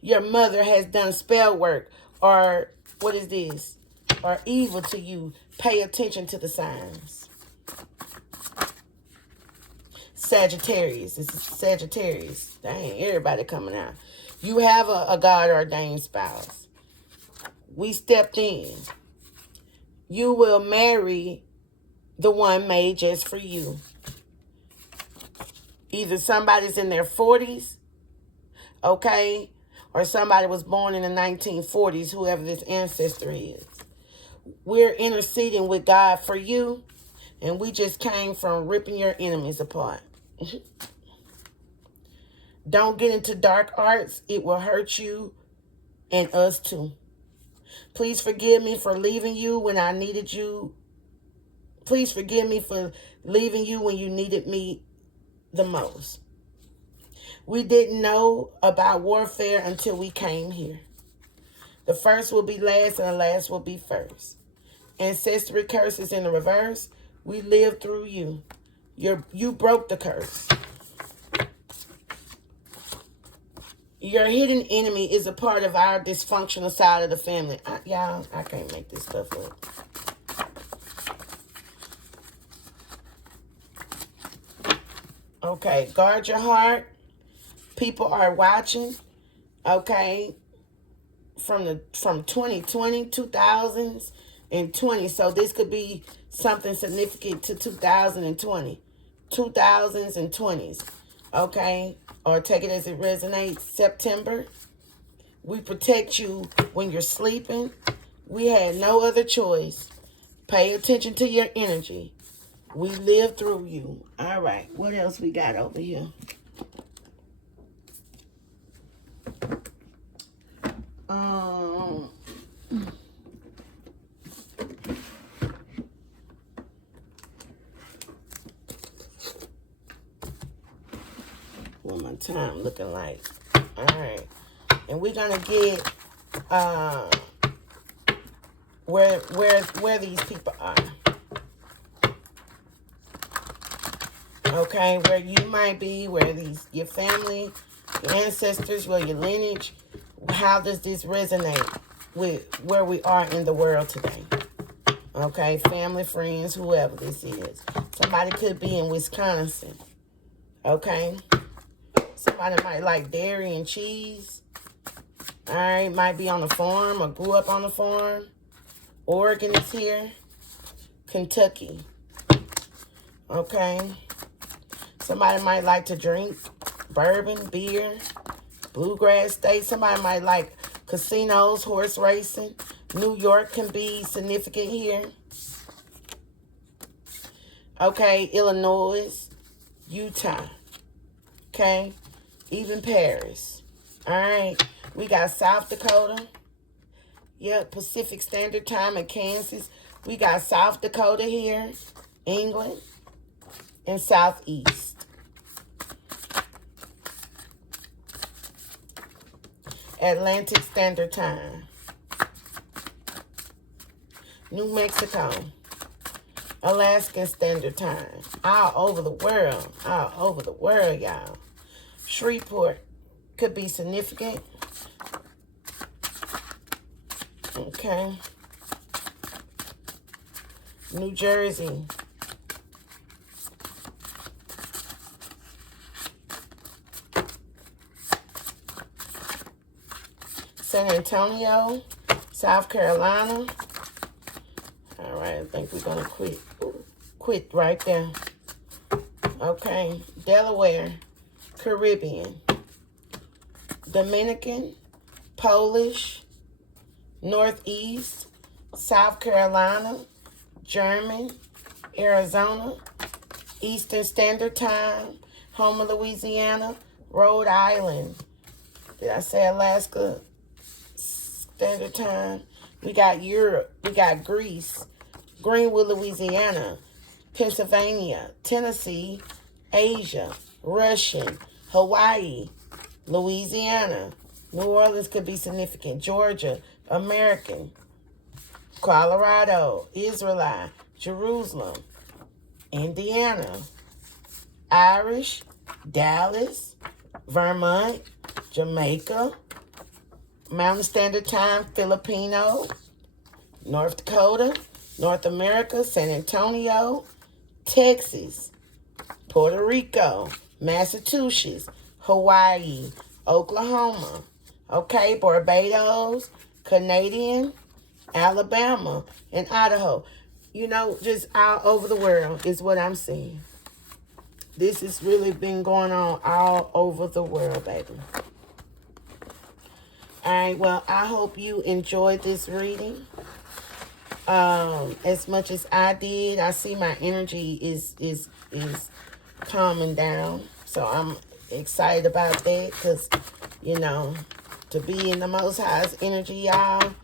Your mother has done spell work, or what is this? Or evil to you. Pay attention to the signs. Sagittarius. This is Sagittarius. Dang, everybody coming out. You have a God-ordained spouse. We stepped in. You will marry the one made just for you. Either somebody's in their 40s, okay, or somebody was born in the 1940s, whoever this ancestor is. We're interceding with God for you, and we just came from ripping your enemies apart. Don't get into dark arts. It will hurt you and us too. Please forgive me for leaving you when I needed you. Please forgive me for leaving you when you needed me the most. We didn't know about warfare until we came here. The first will be last and the last will be first. Ancestry curses in the reverse. We lived through you. You broke the curse. Your hidden enemy is a part of our dysfunctional side of the family. Y'all, I can't make this stuff up. Okay, guard your heart. People are watching. Okay, from 2020, 2000s, and 20. So this could be something significant to 2020, 2000s and 20s. Okay, or take it as it resonates. September. We protect you when you're sleeping. We had no other choice. Pay attention to your energy. We live through you. All right. What else we got over here? What my time looking like? All right. And we're gonna get where these people are. Okay, where you might be, where your family, your ancestors, where your lineage, how does this resonate with where we are in the world today? Okay, family, friends, whoever this is. Somebody could be in Wisconsin. Okay, somebody might like dairy and cheese. All right, might be on a farm or grew up on a farm. Oregon is here. Kentucky. Okay. Somebody might like to drink bourbon, beer, bluegrass state. Somebody might like casinos, horse racing. New York can be significant here. Okay, Illinois, Utah. Okay, even Paris. All right, we got South Dakota. Yep, Pacific Standard Time in Kansas. We got South Dakota here, England, and Southeast. Atlantic Standard Time. New Mexico. Alaskan Standard Time. All over the world. All over the world, y'all. Shreveport could be significant. Okay. New Jersey. San Antonio, South Carolina. All right, I think we're going to quit right there. Okay, Delaware, Caribbean, Dominican, Polish, Northeast, South Carolina, German, Arizona, Eastern Standard Time, Houma, Louisiana, Rhode Island. Did I say Alaska Standard Time? We got Europe. We got Greece, Greenwood, Louisiana, Pennsylvania, Tennessee, Asia, Russian, Hawaii, Louisiana. New Orleans could be significant. Georgia, American, Colorado, Israelite, Jerusalem, Indiana, Irish, Dallas, Vermont, Jamaica, Mountain Standard Time, Filipino, North Dakota, North America, San Antonio, Texas, Puerto Rico, Massachusetts, Hawaii, Oklahoma, okay, Barbados, Canadian, Alabama, and Idaho. You know, just all over the world is what I'm seeing. This has really been going on all over the world, baby. All right, well, I hope you enjoyed this reading as much as I did. I see my energy is calming down, so I'm excited about that because, you know, to be in the Most High's energy, y'all,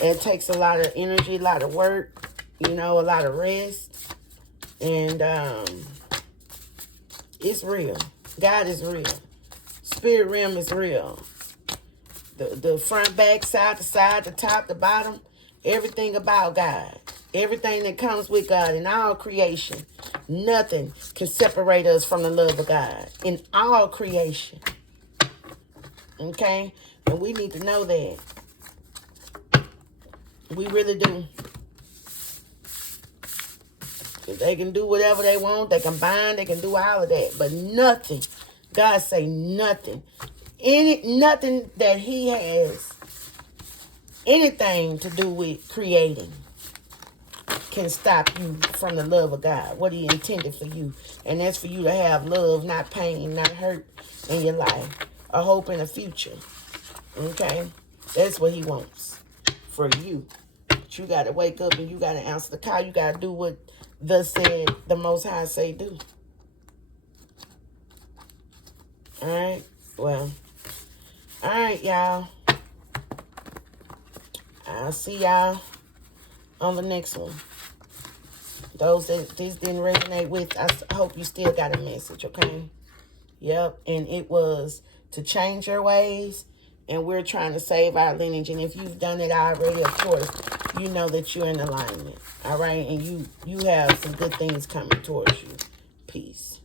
it takes a lot of energy, a lot of work, you know, a lot of rest, and it's real. God is real. Spirit realm is real. The front, back, side to side, the top, the bottom, everything about God. Everything that comes with God in all creation. Nothing can separate us from the love of God in all creation. Okay? And we need to know that. We really do. If they can do whatever they want, they can bind, they can do all of that. But nothing, God say nothing. Nothing that he has anything to do with creating can stop you from the love of God. What he intended for you. And that's for you to have love, not pain, not hurt in your life. A hope in the future. Okay? That's what he wants for you. But you got to wake up and you got to answer the call. You got to do what thus said the Most High say do. Alright? Well. Alright, y'all. I'll see y'all on the next one. Those that this didn't resonate with, I hope you still got a message, okay? Yep. And it was to change your ways. And we're trying to save our lineage. And if you've done it already, of course, you know that you're in alignment. All right? And you have some good things coming towards you. Peace.